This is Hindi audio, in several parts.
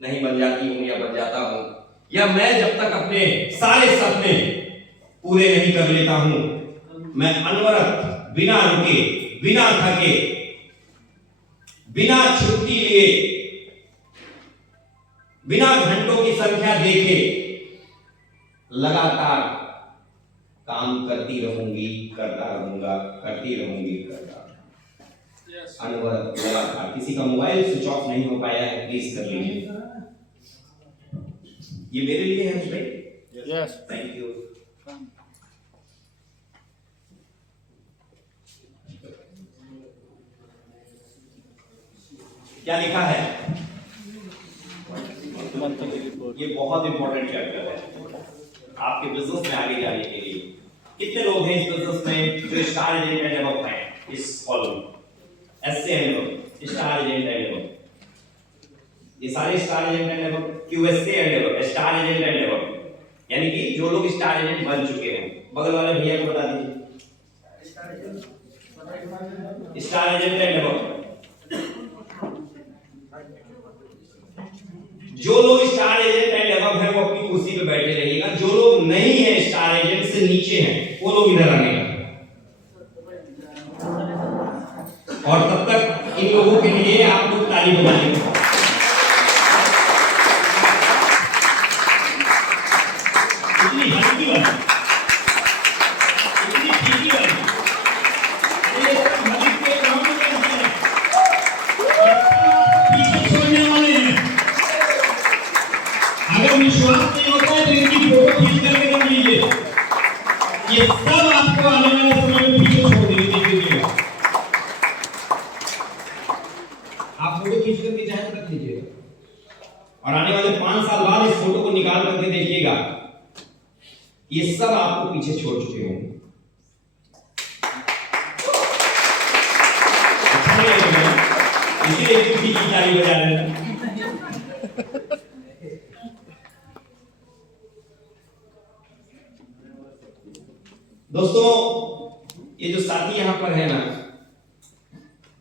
नहीं बन जाती हूं या बन जाता हूं, या मैं जब तक अपने सारे सपने पूरे नहीं कर लेता हूं, मैं अनवरत बिना रुके, बिना थके, बिना छुट्टी लिए, बिना घंटों की संख्या देखे लगातार काम करती रहूंगी, करता रहूंगा, करती रहूंगी, करता अनवरत लगातार। किसी का मोबाइल स्विच ऑफ नहीं हो पाया है, प्लीज कर लीजिए। ये मेरे लिए है भाई। Yes, thank you. क्या लिखा है? ये बहुत इंपॉर्टेंट चैप्टर है आपके बिजनेस में आगे जाने के लिए। कितने लोग हैं इस बिजनेस में जो स्टार एजेंट एंड अबव हैं? इस column SA and above, star agent and above, ये सारे star agent and above, QSA and above, star agent and above, यानी कि जो लोग स्टार एजेंट बन चुके हैं। बगल वाले भैया को बता दीजिए स्टार एजेंट एंड अबव। जो लोग स्टार एजेंट एंड अबव है वो अपनी कुर्सी पे बैठे रहिएगा, जो लोग नहीं है स्टार एजेंट से नीचे हैं वो लोग इधर आएंगे। और तब तक इन लोगों के लिए आप लोग ताली बजाएंगे। इतनी हल्की बात, इतनी फीकी बात, ये मलिक के काम में नहीं है, पीछे छोड़ने वाले हैं। अगर विश्वास नहीं होता है तो इनकी फोटो खींच करके रख लीजिए, ये सब आपको आने वाले समय में पीछे छोड़ देंगे। आप फोटो खींच करके चाहे रख लीजिए और आने वाले 5 साल बाद इस फोटो को निकाल करके देखिएगा, ये सब आपको पीछे छोड़ चुके होंगे। इसलिए किसी की ताली बजा रहे हैं। दोस्तों, ये जो साथी यहां पर है ना,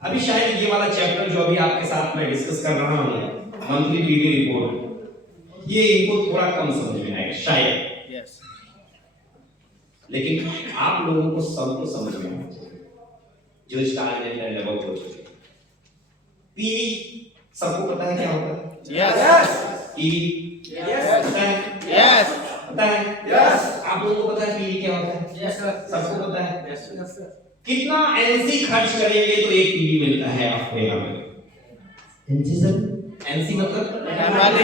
अभी शायद ये वाला चैप्टर जो अभी आपके साथ मैं डिस्कस कर रहा हूं, मंथली पीवी रिपोर्ट, ये इनको थोड़ा कम समझ में आएगा शायद। यस, लेकिन आप लोगों को सबको समझ में आना चाहिए जो स्टार एजेंट एंड अबव हो चुके। पीवी सबको पता है क्या होता है? यस। पीवी यस पता है? यस पता है? यस। आप लोगों को पता है पीवी क्या होता है? Yes sir. सबको पता है? Yes sir. कितना एनसी खर्च करेंगे तो एक पीवी मिलता है आपको यहाँ पे? NC sir? एनसी मतलब नेपाली।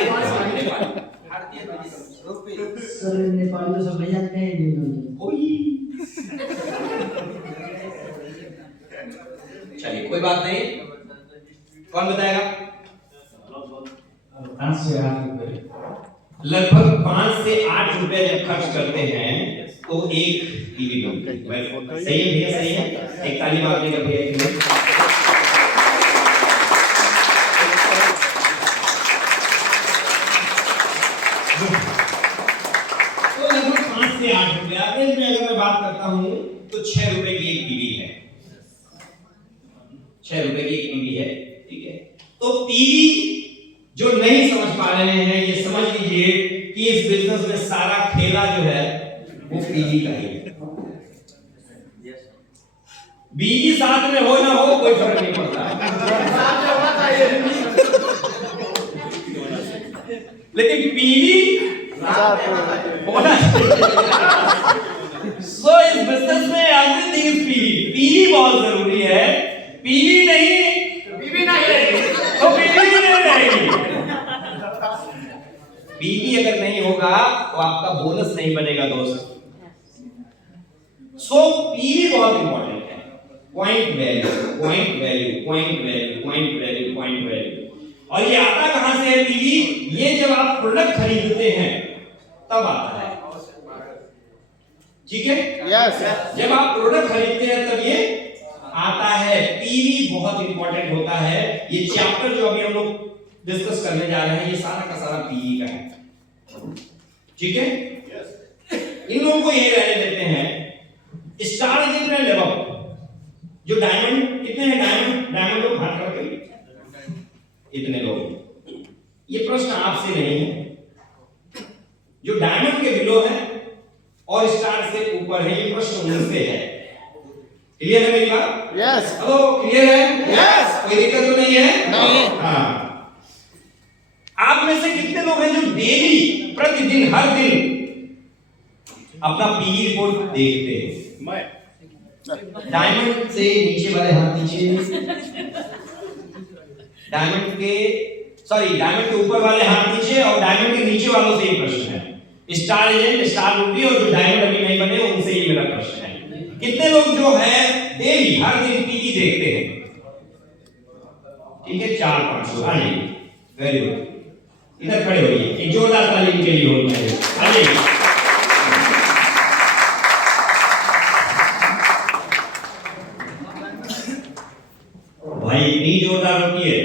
सर नेपाल में सब नहीं जानते हैं। चलिए कोई बात नहीं, कौन बताएगा? लगभग 5 से 8 रुपए जब खर्च करते हैं तो एक पीवी मिलती है। सही है भैया? सही है? एक ताली मारने का भैया। तो लगभग 5 से 8 रुपए, एवरेज में अगर मैं बात करता हूं तो 6 रुपए की एक पीवी है। 6 रुपए की एक पीवी है, ठीक है? तो पीवी जो नहीं समझ पा रहे हैं, ये समझ लीजिए कि इस बिजनेस में सारा खेला जो है वो पीवी का ही है। बीवी साथ में हो ना हो कोई फर्क नहीं पड़ता है, लेकिन पीवी होना सो इस बिजनेस में एवरीथिंग इज पीवी। पीवी बहुत जरूरी है। पीवी नहीं तो पीवी नहीं रहेगी। पीवी अगर नहीं होगा तो आपका बोनस नहीं बनेगा दोस्त। सो पीवी बहुत इंपॉर्टेंट है। Point value, point value, point value, point value, point value. और ये आता कहां से है पीवी? ये जब आप प्रोडक्ट खरीदते हैं तब आता है, ठीक है? यस। जब आप प्रोडक्ट खरीदते हैं तब ये आता है। पीवी बहुत इंपॉर्टेंट होता है। ये चैप्टर जो अभी हम लोग डिस्कस करने जा रहे हैं ये सारा का सारा पीवी का है, ठीक है? इन लोगों को ये रहने देते हैं। स्टार एजेंट एंड अबव, जो डायमंड, कितने हैं डायमंड? डायमंड लोग हाथ करके, इतने लोग, ये प्रश्न आपसे नहीं है, जो डायमंड के बिलो है और स्टार से ऊपर है, ये प्रश्न उनसे है। क्लियर है मेरी बात? यस। हेलो, क्लियर है? यस। कोई दिक्कत तो नहीं है? नहीं। हाँ। आप में से कितने लोग हैं जो डेली, प्रतिदिन, हर दिन अपना पीवी रिपोर्ट देखते हैं? मैं डायमंड से नीचे वाले हाथ नीचे, डायमंड के ऊपर वाले हाथ नीचे, और डायमंड के नीचे वालों से ये प्रश्न है। स्टार एजेंट, स्टार रूबी और जो डायमंड अभी नहीं बने उनसे ये मेरा प्रश्न है। कितने लोग जो है डेली, हर दिन पीवी देखते हैं? ठीक है, 4-5 लोग। आ जाइए, वेरी गुड। इधर खड़े होइए, एक जोरदार ताली के लिए हो जाए। आ जाइए। भाई इतनी जोरदार होती है।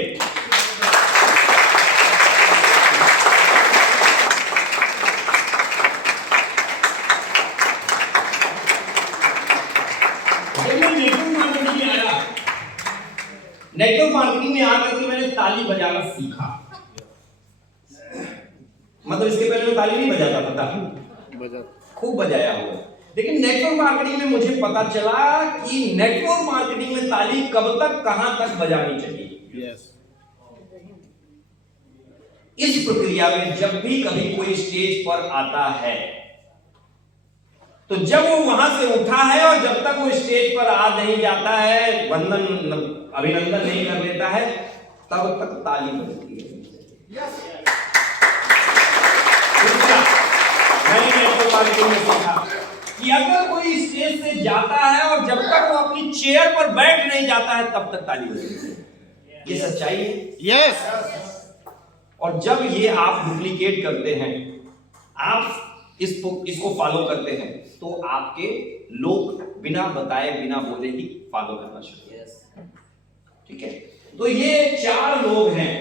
नेटवर्क मार्केटिंग में आकर के मैंने ताली बजाना सीखा। मतलब इसके पहले मैं ताली नहीं बजाता था, खूब बजाया हुआ, लेकिन नेटवर्क मार्केटिंग में मुझे पता चला कि नेटवर्क मार्केटिंग में ताली कब तक, कहां तक बजानी चाहिए। इस प्रक्रिया में जब भी कभी कोई स्टेज पर आता है, तो जब वो वहां से उठा है और जब तक वो स्टेज पर आ नहीं जाता है, अभिनंदन नहीं कर लेता है, तब तक ताली बजती है। मैंने नेटवर्क मार्केटिंग में सीखा कि अगर कोई स्टेज से जाता है और जब तक वो अपनी चेयर पर बैठ नहीं जाता है, तब तक ताली बजती है। ये सच्चाई है। यस। और जब ये आप डुप्लीकेट करते हैं, आप इसको फॉलो करते हैं, तो आपके लोग बिना बताए, बिना बोले ही फॉलो करना शुरू करते हैं। ठीक है, तो ये 4 लोग हैं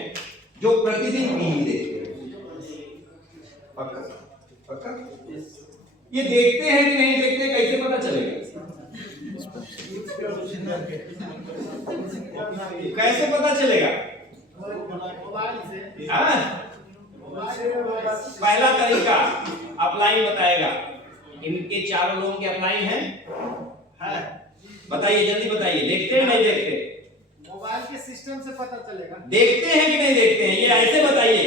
जो प्रतिदिन पीवी देखते हैं। पक्का? ये देखते हैं कि नहीं देखते, कैसे पता चलेगा? कैसे पता चलेगा? पहला तरीका अपलाइन बताएगा। इनके 4 लोगों के अपलाइन हैं? बताइए, जल्दी बताइए, देखते हैं नहीं देखते? मोबाइल के सिस्टम से पता चलेगा। देखते हैं कि नहीं देखते हैं, ये ऐसे बताइए।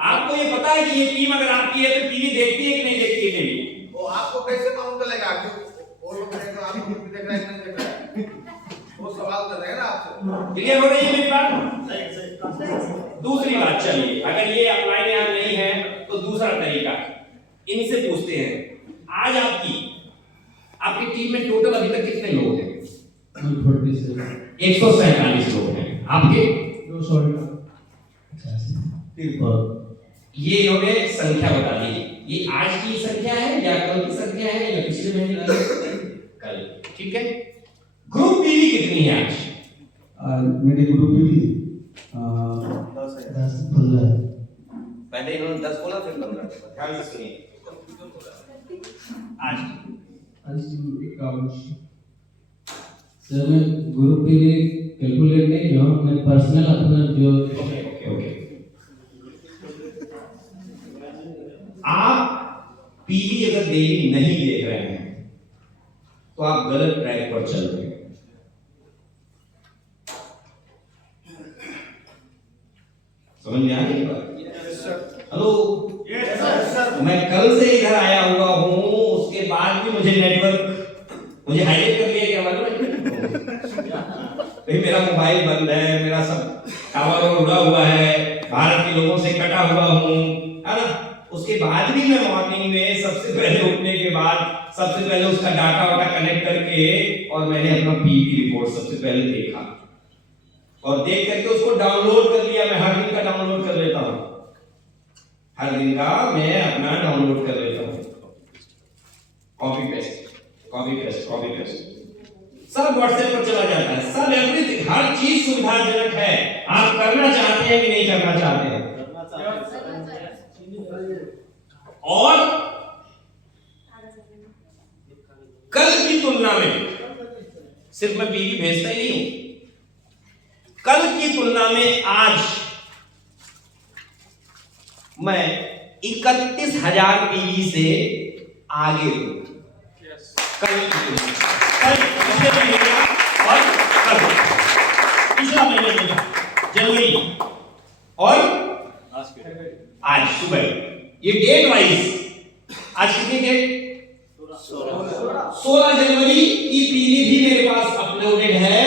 आपको ये पता है कि ये टीम अगर आपकी है तो टीवी देखती है कि नहीं देखती है? टीवी वो आपको कैसे मालूम चलेगा कि वो लोग देख रहे हैं, आप लोग देख रहे हैं नहीं देख रहे हैं? वो सवाल कर रहे हैं ना आपसे। क्लियर हो रही है मेरी बात? दूसरी बात, चलिए, अगर ये अपलाइन यहाँ नहीं है तो दूसरा तरीका, इनसे पूछते हैं, आज आपकी टीम में टोटल अभी तक कितने लोग हैं? 147 लोग हैं। आपके 200। ये इन्होंने संख्या बता दी। ये आज की संख्या है या कल की संख्या है या पिछले महीने की? कल। ठीक है, ग्रुप पीवी कितनी है आज? मेरे ग्रुप पीवी 10-15। पहले इन्होंने 10 बोला, फिर 15। ध्यान से सुनिए। आज सर मैं ग्रुप के लिए कैलकुलेट नहीं किया, मैं पर्सनल अपना जो ओके आप पीवी अगर डेली नहीं देख रहे हैं तो आप गलत ट्रैक पर चल रहे हैं। समझ में आ गई बात? हेलो, मैं कल से इधर आया हुआ हूँ, उसके बाद भी मुझे मुझे हाईलाइट कर लिया क्या मालूम है? भाई मेरा मोबाइल बंद है, मेरा सब टावर उड़ा हुआ है, भारत के लोगों से कटा हुआ हूँ, है ना? उसके बाद भी मैं मॉर्निंग में सबसे पहले उठने के बाद सबसे पहले उसका डाटा वाटा कनेक्ट करके और मैंने अपना पीवी रिपोर्ट सबसे पहले देखा और देख करके उसको डाउनलोड कर लिया। मैं हर दिन का डाउनलोड कर लेता हूँ, हर दिन का मैं अपना डाउनलोड कर लेता हूँ। कॉपी पेस्ट सब व्हाट्सएप पर चला जाता है, सब एवरीथिंग, हर चीज सुविधाजनक है। आप करना चाहते हैं कि नहीं करना चाहते हैं? और कल की तुलना में, सिर्फ मैं पीवी भेजता ही नहीं हूं, कल की तुलना में आज मैं 31,000 पीवी से आगे हूं। कल पिछले महीने का और कल पिछला महीने का जनवरी और आज सुबह, ये डेट वाइज आज कितनी डेट? 16 जनवरी की पीवी भी मेरे पास अपलोडेड है,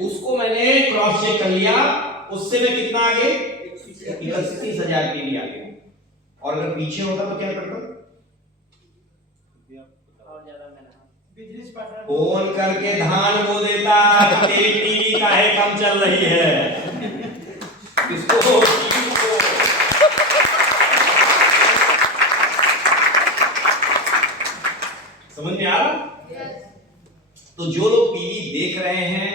उसको मैंने क्रॉस चेक कर लिया, उससे मैं कितना आगे? 31,000 पीवी आगे। और अगर पीछे होता तो क्या करता? फोन करके धान बो देता, तेरी टीवी काहे कम चल रही है, किसको? समझ में आ रहा? तो जो लोग पीवी देख रहे हैं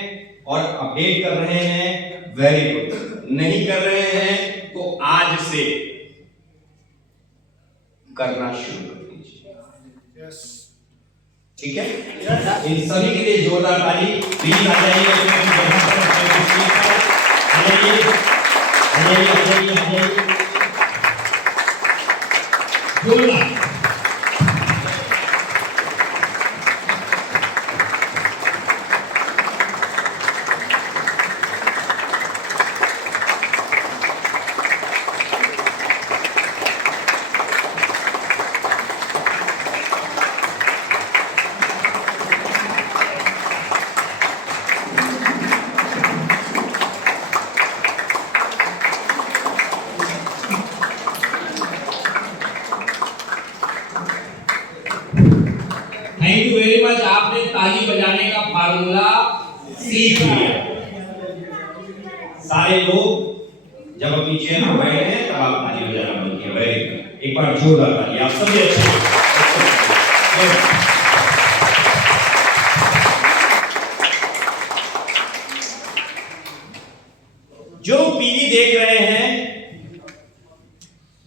और अपडेट कर रहे हैं, वेरी गुड। नहीं कर रहे हैं तो आज से करना शुरू कर दीजिए। ठीक है? इन सभी के लिए जोरदार ताली प्लीज आ जाइए। जोरदार। Thank you very much. आपने ताली बजाने का फार्मूला सीख लिया। सारे लोग जब अपनी चेयर पर बैठे हैं तब आप ताली बजाना बंद किया। वेरी गुड, एक बार जोरदार ताली। आप सभी अच्छे। जो पीवी देख रहे हैं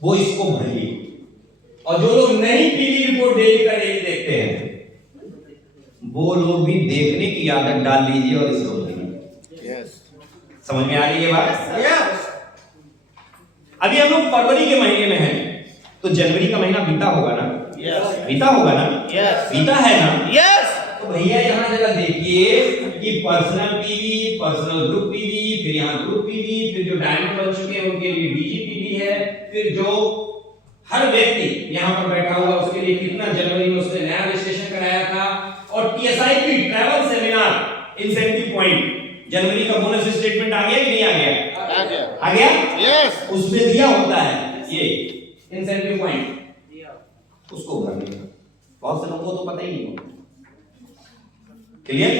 वो इसको भरिए, और जो लोग नहीं पीवी रिपोर्ट डेली का डेली देखते हैं वो लोग भी देखने की आदत डाल लीजिए और इसको भरिए। समझ में आ रही है बात? अभी हम लोग फरवरी के महीने में हैं, तो जनवरी का महीना बीता होगा ना? बीता होगा ना? बीता है ना? तो भैया यहाँ जरा देखिए कि personal PV, personal group PV, फिर यहाँ ग्रुप पीवी, फिर जो डायमंड बन चुके हैं उनके लिए डीजी पीवी है, फिर जो हर व्यक्ति यहाँ पर बैठा हुआ उसके लिए कितना जनवरी में उसने नया रजिस्ट्रेशन कराया था, और टीएसआईपी ट्रैवल सेमिनार इंसेंटिव पॉइंट जनवरी का बोनस स्टेटमेंट आ गया कि नहीं आ गया? आ गया? यस। उसमें दिया होता है ये इंसेंटिव पॉइंट, उसको भरने का बहुत से लोगों को तो पता ही नहीं होगा। क्लियर?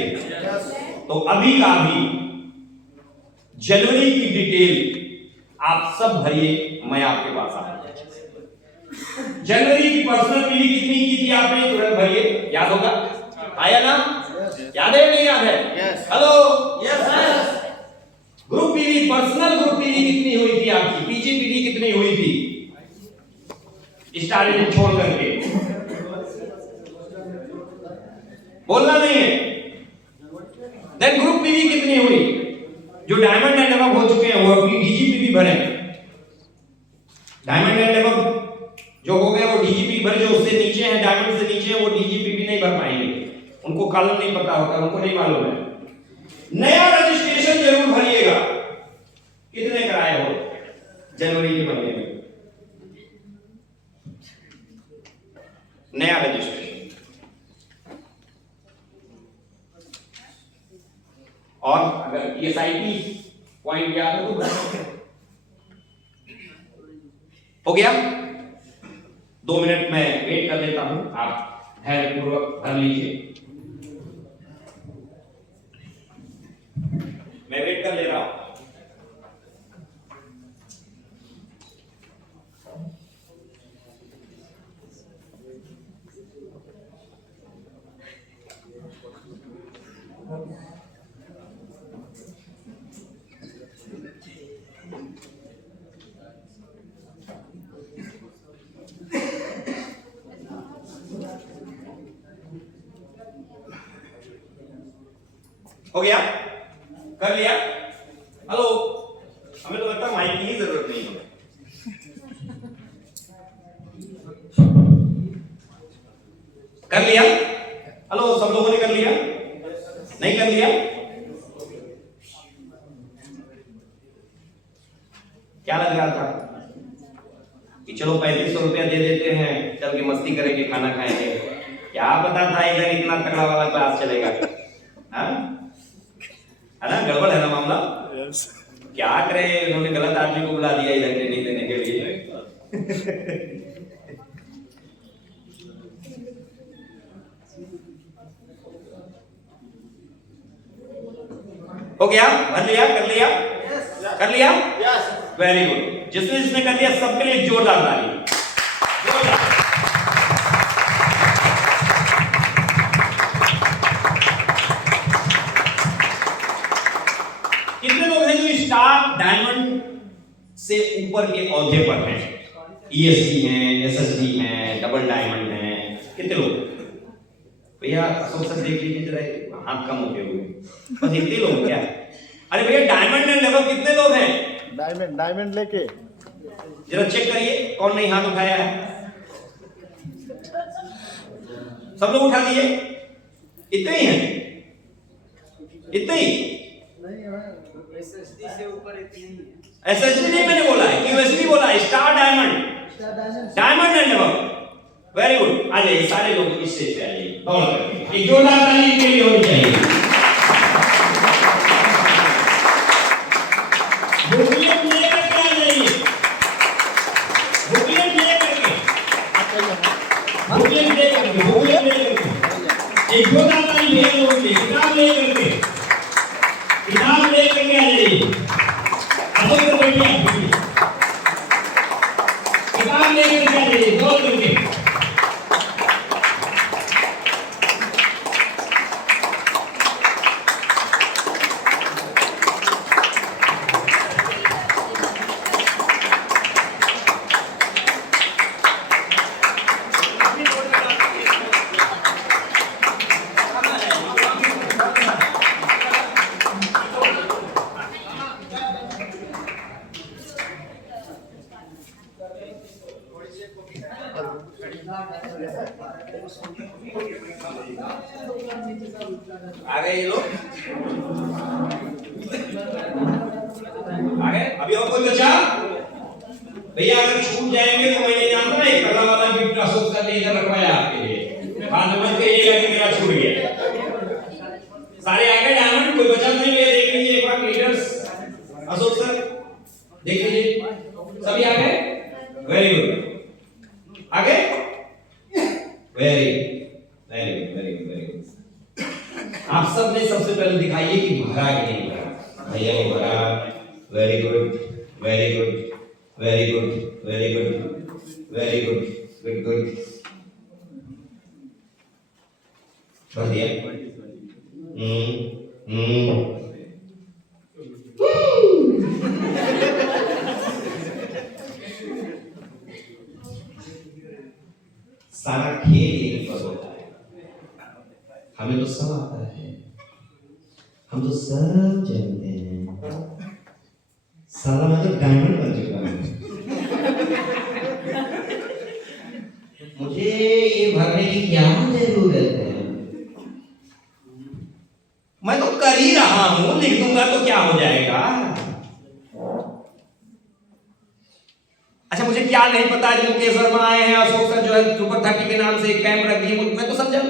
तो अभी का अभी जनवरी की डिटेल आप सब भरिए, मैं आपके पास आ। जनवरी की पर्सनल पीवी कितनी की थी आपने? तुरंत भरिए, याद होगा? आया ना? याद है नहीं याद है? Hello? Yes. Group PV, personal group PV कितनी हुई थी आपकी? पीजी पीवी कितनी हुई थी स्टार्टिंग छोड़ करके? बोलना नहीं है। देन ग्रुप पीवी कितनी हुई? जो डायमंड एंड अबव हो चुके हैं वो अपनी डीजीपीवी भरें। डायमंड एंड अबव जो हो गए वो डीजीपी भर, जो उससे नीचे हैं, डायमंड से नीचे हैं, वो डीजीपीवी नहीं भर पाएंगे, उनको कॉलम नहीं पता होता, उनको नहीं मालूम है। नया रजिस्ट्रेशन जरूर भरिएगा। कितने कराए हो जनवरी के महीने में? नया रजिस्ट्रेशन। और अगर टीएसआईपी पॉइंट याद हो तो हो गया। 2 मिनट में वेट कर लेता हूं, आप धैर्यपूर्वक भर लीजिए। मैं वेट कर ले रहा हूं। हो गया? कर लिया? हेलो? हमें तो लगता है माइक की ही जरूरत नहीं है। कर लिया? हेलो, सब लोगों ने कर लिया? नहीं कर लिया? क्या लग रहा था कि चलो 3500 रुपया दे देते हैं, चल के मस्ती करेंगे, खाना खाएंगे? क्या पता था इधर इतना तगड़ा वाला क्लास चलेगा? हाँ, है ना? गड़बड़ है ना मामला? क्या करे, उन्होंने गलत आदमी को बुला दिया इधर ट्रेनिंग देने के लिए। हो गया? भर लिया? कर लिया? कर लिया? Very good. जिसने कर लिया सबके लिए जोरदार ताली। जोरदार। कितने लोग हैं जो स्टार डायमंड से ऊपर के औहदे पर हैं? ESD हैं, SSD हैं, डबल डायमंड हैं? कितने लोग? भैया अशोक सर देख लीजिए जरा, हाथ कम होते हुए, बस इतने लोग क्या? अरे भैया डायमंड एंड लेवल कितने लोग हैं? डायमंड लेके जरा चेक करिए कौन नहीं हाथ उठाया है। सब लोग उठा दिए? इतने ही हैं? इतने ही? SSD से ऊपर इतनी ही है। SSD नहीं मैंने बोला है, QSD बोला है, star diamond, diamond and level. Very good. आ जाइए सारे लोग इस स्टेज पे आ जाइए, दौड़ करके। एक जोरदार ताली इनके लिए होनी चाहिए। बुकलेट लेकर के आ जाइए, बुकलेट लेकर के, बुकलेट लेकर के, बुकलेट लेकर के। एक जोरदार ताली भेज लोगों के, किताब लेकर के, किताब लेकर के आ जाइए। अशोक सर बैठिए, किताब लेकर के आ जाइए, दौड़ करके। आ गए ये लोग? आ गए? अभी और कोई बचा? भैया अगर छूट जाएंगे तो मैं नहीं जानता, एक अगला वाला गिफ्ट अशोक सर ने इधर रखवाया आपके लिए। बाद में कहिएगा कि मेरा छूट गया। सारे आ गए डायमंड? कोई बचा नहीं है? देख लीजिए एक बार लीडर्स, अशोक सर देख लीजिए, सभी आ गए? Very good. आ गए? Very very very very good. आप सब ने सबसे पहले दिखाइए कि भरा कि नहीं भरा। भैया ने भरा। Very good, very good, very good, very good, very good, good good. भर दिया? सारा खेल यहीं पर होता है। हमें तो सब आता है, हम तो सब जानते हैं। साला मैं तो डायमंड बन चुका हूं। मुझे ये भरने की क्या जरूरत है? मैं तो कर ही रहा हूं, लिख दूंगा तो क्या हो जाएगा? अच्छा, मुझे क्या नहीं पता है, मुकेश शर्मा आए हैं, अशोक सर जो है सुपर 30 के नाम से एक कैंप रख दिए, मैं तो समझा।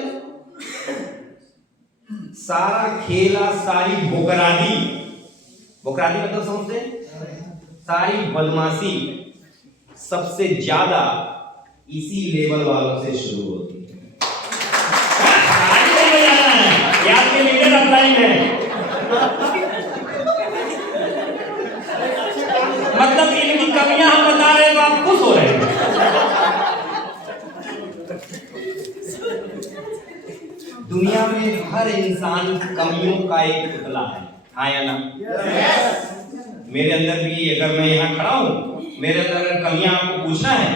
सारा खेला, सारी भोकरादी, भोकरादी मतलब समझते हैं? सारी बदमाशी सबसे ज्यादा इसी लेवल वालों से शुरू होती है। सारी लेवल जाना है, याद के लीडर अपलाइन है। मतलब इनकी कमियां हम बता रहे हैं तो आप खुश हो रहे हैं। दुनिया में हर इंसान कमियों का एक पुतला है, हाँ या ना? yes. मेरे अंदर भी, अगर मैं यहाँ खड़ा हूँ, मेरे अंदर अगर कमियां आपको पूछना है,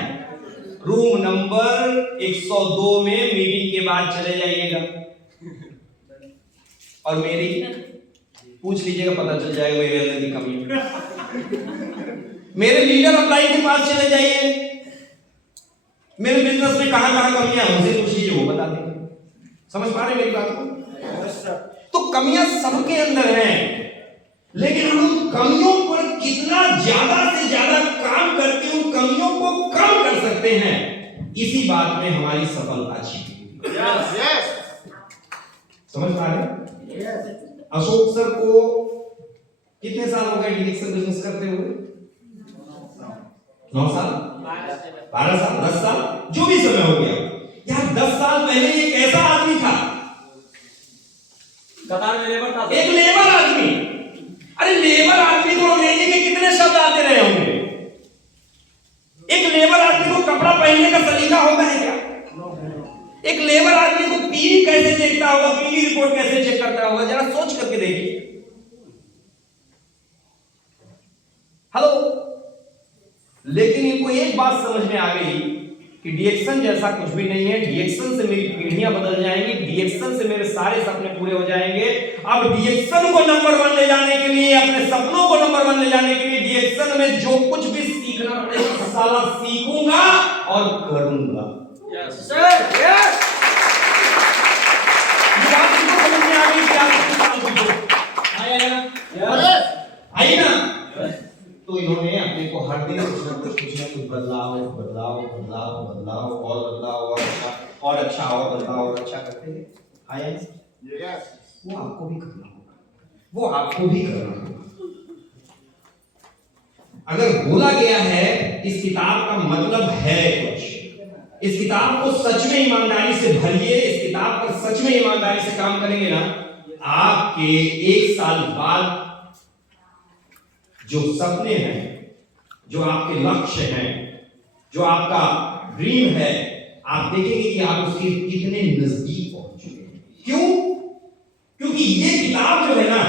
रूम नंबर 102 में मीटिंग के बाद चले जाइएगा और मेरी पूछ लीजिएगा, पता चल जाएगा मेरे अंदर की कमी। मेरे लीडर अप्लाई के पास चले जाइए, मेरे बिजनेस में कहां कहां कमियां हैं उनसे पूछ लीजिए, वो बता देंगे। समझ पा रहे हैं मेरी बात को? तो कमियां सबके अंदर हैं, लेकिन हम उन कमियों पर कितना ज्यादा से ज्यादा काम करके उन कमियों को कम कर सकते हैं, इसी बात में हमारी सफलता छिपी हुई है। समझ पा रहे हैं? अशोक सर को कितने साल हो गए डिरेक्शन बिजनेस करते हुए? 9 साल, 12 साल, 10 साल, जो भी समय हो गया यार। 10 साल पहले एक ऐसा आदमी था, कतार में लेबर था, एक लेबर आदमी। अरे लेबर आदमी को अंग्रेजी के कितने शब्द आते रहे होंगे? एक लेबर आदमी को कपड़ा पहनने का सलीका होता है क्या? एक लेबर आदमी को पीवी कैसे देखता होगा, पीवी रिपोर्ट कैसे चेक करता होगा? जरा सोच करके देखिए। हेलो। लेकिन इनको एक बात समझ में आ गई कि डीएक्शन जैसा कुछ भी नहीं है। डीएक्शन से मेरी पीढ़ियां बदल जाएंगी, डीएक्शन से मेरे सारे सपने पूरे हो जाएंगे। अब डीएक्शन को नंबर 1 ले जाने के लिए, अपने सपनों को नंबर 1 ले जाने के लिए डीएक्शन में जो कुछ भी सीखना पड़ेगा साला सीखूंगा और करूंगा। Yes sir, yes. ये बात इनको समझ में आ गई कि आप किस काम की आई ना? तो इन्होंने अपने को हर दिन कुछ ना कुछ बदलाव और अच्छा और बदलाव और अच्छा करते हैं। आया? वो आपको भी करना होगा, वो आपको भी करना होगा। अगर बोला गया है इस किताब का मतलब है कुछ, इस किताब को सच में ईमानदारी से भरिए, इस किताब पर सच में ईमानदारी से काम करेंगे ना, आपके 1 साल बाद जो सपने हैं, जो आपके लक्ष्य हैं, जो आपका ड्रीम है, आप देखेंगे कि आप उसके कितने नजदीक पहुंच चुके हैं। क्यों? क्योंकि ये किताब जो है ना,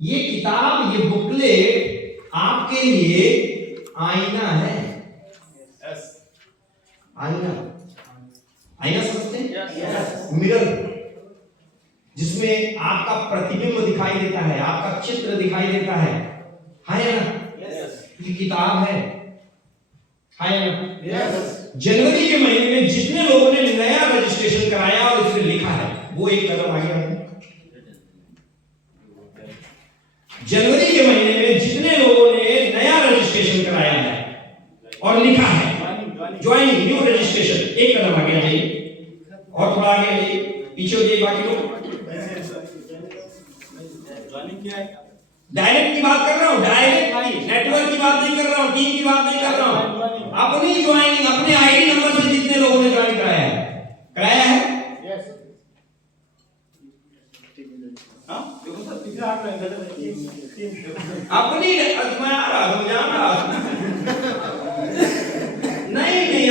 ये किताब, ये बुकलेट आपके लिए आईना है। आईना समझते हैं? मिरर, जिसमें आपका प्रतिबिंब दिखाई देता है, आपका चित्र दिखाई देता है ना? ये किताब है ना? जनवरी के महीने में जितने लोगों ने नया रजिस्ट्रेशन कराया और इसमें लिखा है, वो एक कदम आगे है। जनवरी के महीने में जितने लोगों ने नया रजिस्ट्रेशन कराया है और लिखा है ज्वाइनिंग, न्यू रजिस्ट्रेशन, एक कदम आगे आ जाइए और थोड़ा आगे आइए, पीछे हो जाइए बाकी लोग। डायरेक्ट की बात कर रहा हूं, डायरेक्ट नेटवर्क की बात नहीं कर रहा हूं, टीम की बात नहीं कर रहा हूं। अपनी ज्वाइनिंग, अपने आईडी नंबर से जितने लोगों ने ज्वाइन कराया है अपनी, मैं आ रहा हूं, जान रहा नहीं,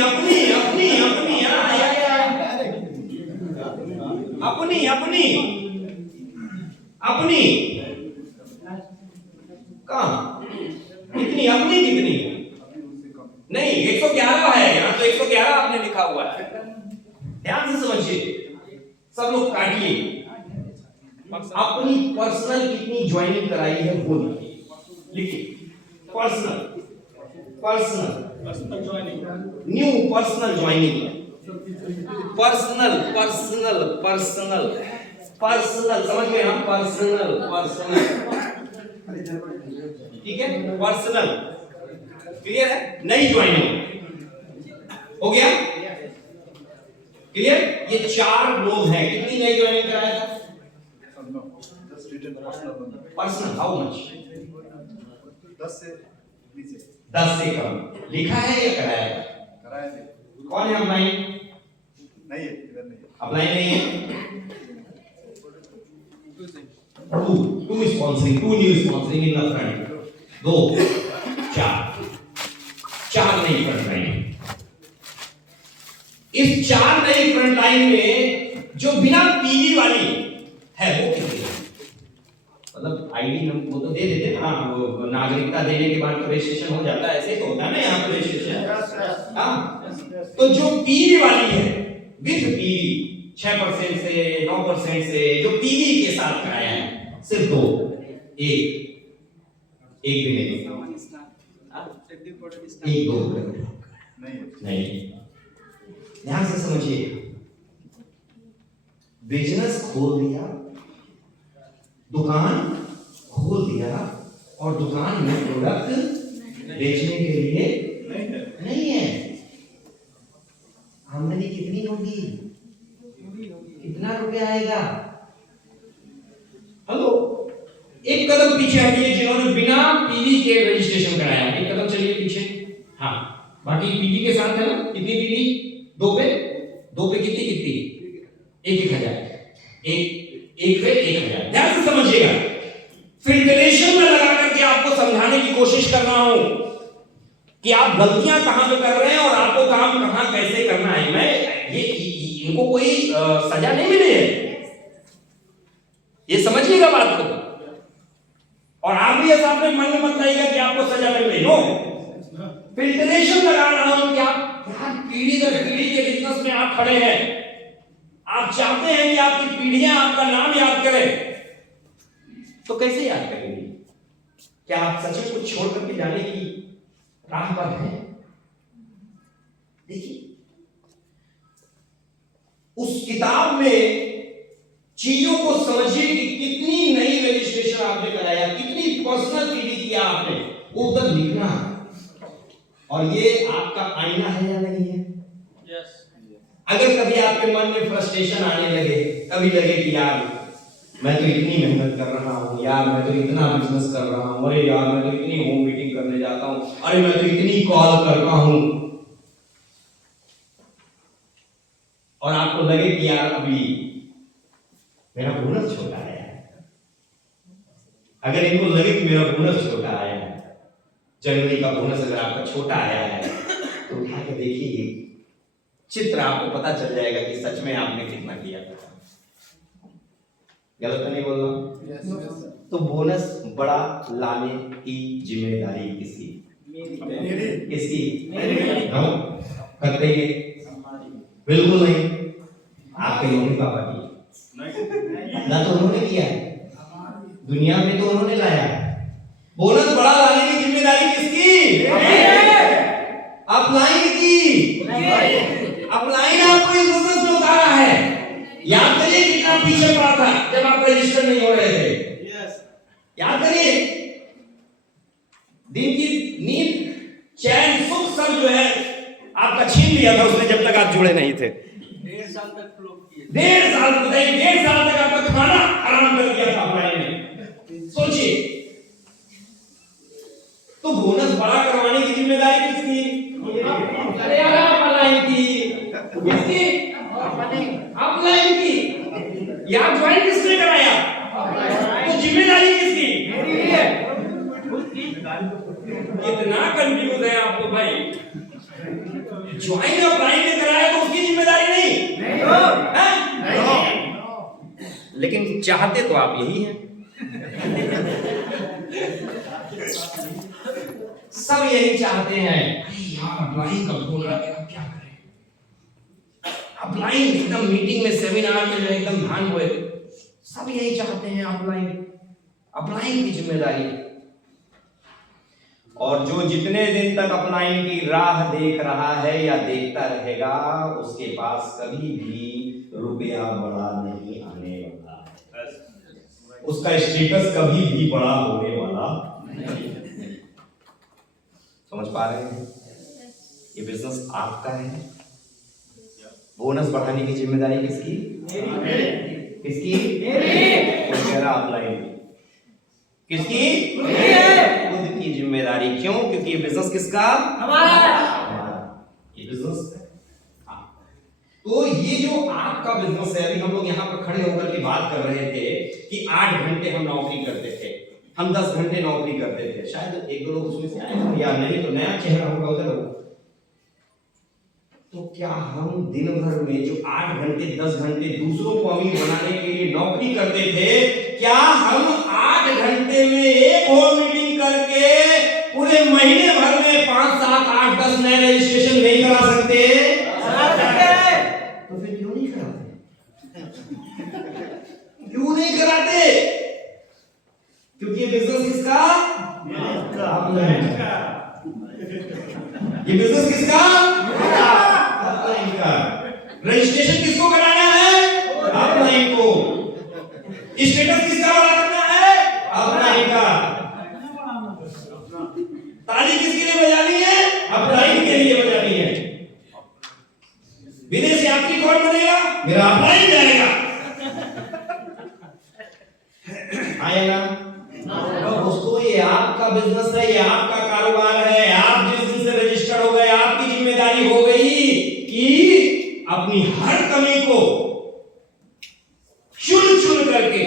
अपनी कहां कितनी, अपनी कितनी नहीं, 111 है यहाँ तो, 111 आपने लिखा हुआ है। ध्यान से समझिए, सब लोग काटिए। अपनी पर्सनल कितनी ज्वाइनिंग कराई है वो लिखिए। Personal new personal joining, personal समझ गए हम? पर्सनल ठीक है, पर्सनल क्लियर है? नई ज्वाइनिंग हो गया क्लियर? ये 4 लोग हैं, कितनी नई ज्वाइनिंग कराया था? Personal how much? 10 से कम लिखा है या कराया है? कौन है अपलाइन? नहीं है, इधर नहीं है, अपलाइन नहीं है। Two sponsoring, 2 new sponsoring in the front, 2 4 नई फ्रंट लाइन। इस 4 नई फ्रंट लाइन में जो बिना पीवी वाली है वो कितनी है? मतलब आईडी नंबर वो तो दे देते ना, वो नागरिकता देने के बाद तो रजिस्ट्रेशन हो जाता है, ऐसे तो होता है ना यहाँ पे रजिस्ट्रेशन। हाँ, तो जो पीवी वाली है विद पीवी 6% से 9% से, जो पीवी के साथ कराया है, सिर्फ 2, एक भी नहीं, 1 2 नहीं। ध्यान से समझिए, बिजनेस खोल दिया, दुकान खोल दिया और दुकान में प्रोडक्ट बेचने के लिए नहीं है। आमदनी कितनी होगी, कितना रुपया आएगा? हेलो, एक कदम पीछे हटिए जिन्होंने बिना पीवी के रजिस्ट्रेशन कराया, एक कदम चलिए पीछे। हाँ, बाकी पीवी के साथ है ना? कितनी पीवी? दो पे कितनी 1,000, एक पे 1,000। ध्यान से समझिएगा, फिल्ट्रेशन में लगा करके आपको समझाने की कोशिश कर रहा हूं कि आप गलतियां कहां पे कर रहे हैं और आपको काम कहां कैसे करना है। मैं ये इनको कोई सजा नहीं मिली है, ये समझिएगा बात को। और आप भी ऐसा अपने मन में मत लाइएगा कि आपको सजा मिल रही। नो, फिल्ट्रेशन लगा रहा हूं कि आप पीढ़ी दर पीढ़ी के बिजनेस में आप खड़े हैं, आप चाहते हैं कि आपकी पीढ़ियां आपका नाम याद करें, तो कैसे याद करेंगी? क्या आप सचिन को छोड़ करके जाने की राह पर हैं? देखिए, उस किताब में चीजों को समझिए कि कितनी नई रजिस्ट्रेशन आपने कराया, कितनी पर्सनल पीढ़ी किया आपने, वो उधर लिखना है। और ये आपका आईना है या नहीं है? यस। अगर कभी आपके मन में फ्रस्ट्रेशन आने लगे, कभी लगे कि यार मैं तो इतनी मेहनत कर रहा हूँ, यार मैं तो इतना बिजनेस कर रहा हूँ, अरे यार मैं तो इतनी होम मीटिंग करने जाता हूँ, अरे मैं तो इतनी कॉल करता हूँ, और आपको लगे कि यार अभी मेरा बोनस छोटा आया है। अगर इनको लगे कि मेरा बोनस छोटा आया है, जनवरी का बोनस अगर आपका छोटा आया है, तो उठा के देखिए, चित्र आपको पता चल जाएगा कि सच में आपने कितना किया था। गलत तो नहीं बोल रहा? तो बोनस बड़ा लाने की जिम्मेदारी किसकी? किसकी? हम करते ही बिल्कुल नहीं, आपके मम्मी पापा की ना, तो उन्होंने किया, दुनिया में तो उन्होंने लाया। बोनस बड़ा लाने की जिम्मेदारी किसकी? अपलाइन की। अपलाइन आपको इस बिजनेस में उतारा है। याद करिए कितना पीछे पड़ा था जब आप रजिस्टर नहीं हो रहे थे। याद करिए, दिन की नींद, चैन, सुख सब जो है आपका छीन लिया था उसने, जब तक आप जुड़े नहीं थे। 1.5 साल तक फ्लो किए। 1.5 साल, बताइए, 1.5 साल तक आपका खाना आराम कर दिया था अपलाइन ने। सोचिए, तो बोनस बड़ा करवाने की जिम्मेदारी किसकी? अरे यार, अपलाइन की। किसकी? अपलाइन की। यार ज्वाइन किसने कराया? तो जिम्मेदारी किसकी? कितना कंफ्यूज है आपको भाई। ज्वाइन अपलाइन ने कराया तो उसकी जिम्मेदारी नहीं, लेकिन चाहते तो आप यही हैं। सब यही चाहते हैं, यार अपलाइन कब होगा, क्या करें? अपलाइन एकदम मीटिंग में, सेमिनार में एकदम ध्यान हुए, सब यही चाहते हैं अपलाइन की जिम्मेदारी। और जो जितने दिन तक अपलाइन की राह देख रहा है या देखता रहेगा, उसके पास कभी भी रुपया बड़ा नहीं आने वाला है, उसका स्टेटस कभी भी बड़ा होने वाला नहीं। समझ पा रहे हैं? ये बिजनेस आपका है। बोनस बढ़ाने की जिम्मेदारी किसकी? किसकी? कोई कह रहा अपलाइन की। किसकी? खुद की जिम्मेदारी। क्यों? क्योंकि ये बिजनेस किसका? हमारा। ये बिजनेस तो ये जो आपका बिजनेस है, अभी हम लोग यहाँ पर खड़े होकर के बात कर रहे थे कि 8 घंटे हम नौकरी करते थे, हम 10 घंटे नौकरी करते थे। शायद एक दो लोग उसमें से आए हो या नहीं, तो नया चेहरा होगा उधर हो। तो क्या हम दिन भर में जो 8 घंटे 10 घंटे दूसरों को अमीर बनाने के लिए नौकरी करते थे, क्या हम 8 घंटे में एक होम मीटिंग करके पूरे महीने भर में 5, 7, 8, 10 नए रजिस्ट्रेशन नहीं करा सकते? तो फिर क्यों नहीं कराते? क्यों नहीं कराते? क्योंकि ये बिजनेस किसका? ये बिजनेस किसका? अपलाइन का। रजिस्ट्रेशन किसको कराना है? अपलाइन विदेश यात्री कौन बनेगा? मेरा अपलाइन जाएगा। आया ना? दोस्तों ये आपका बिजनेस है, ये आपका कारोबार है। आप जिस दिन से रजिस्टर हो गए, आपकी जिम्मेदारी हो गई कि अपनी हर कमी को चुन चुन करके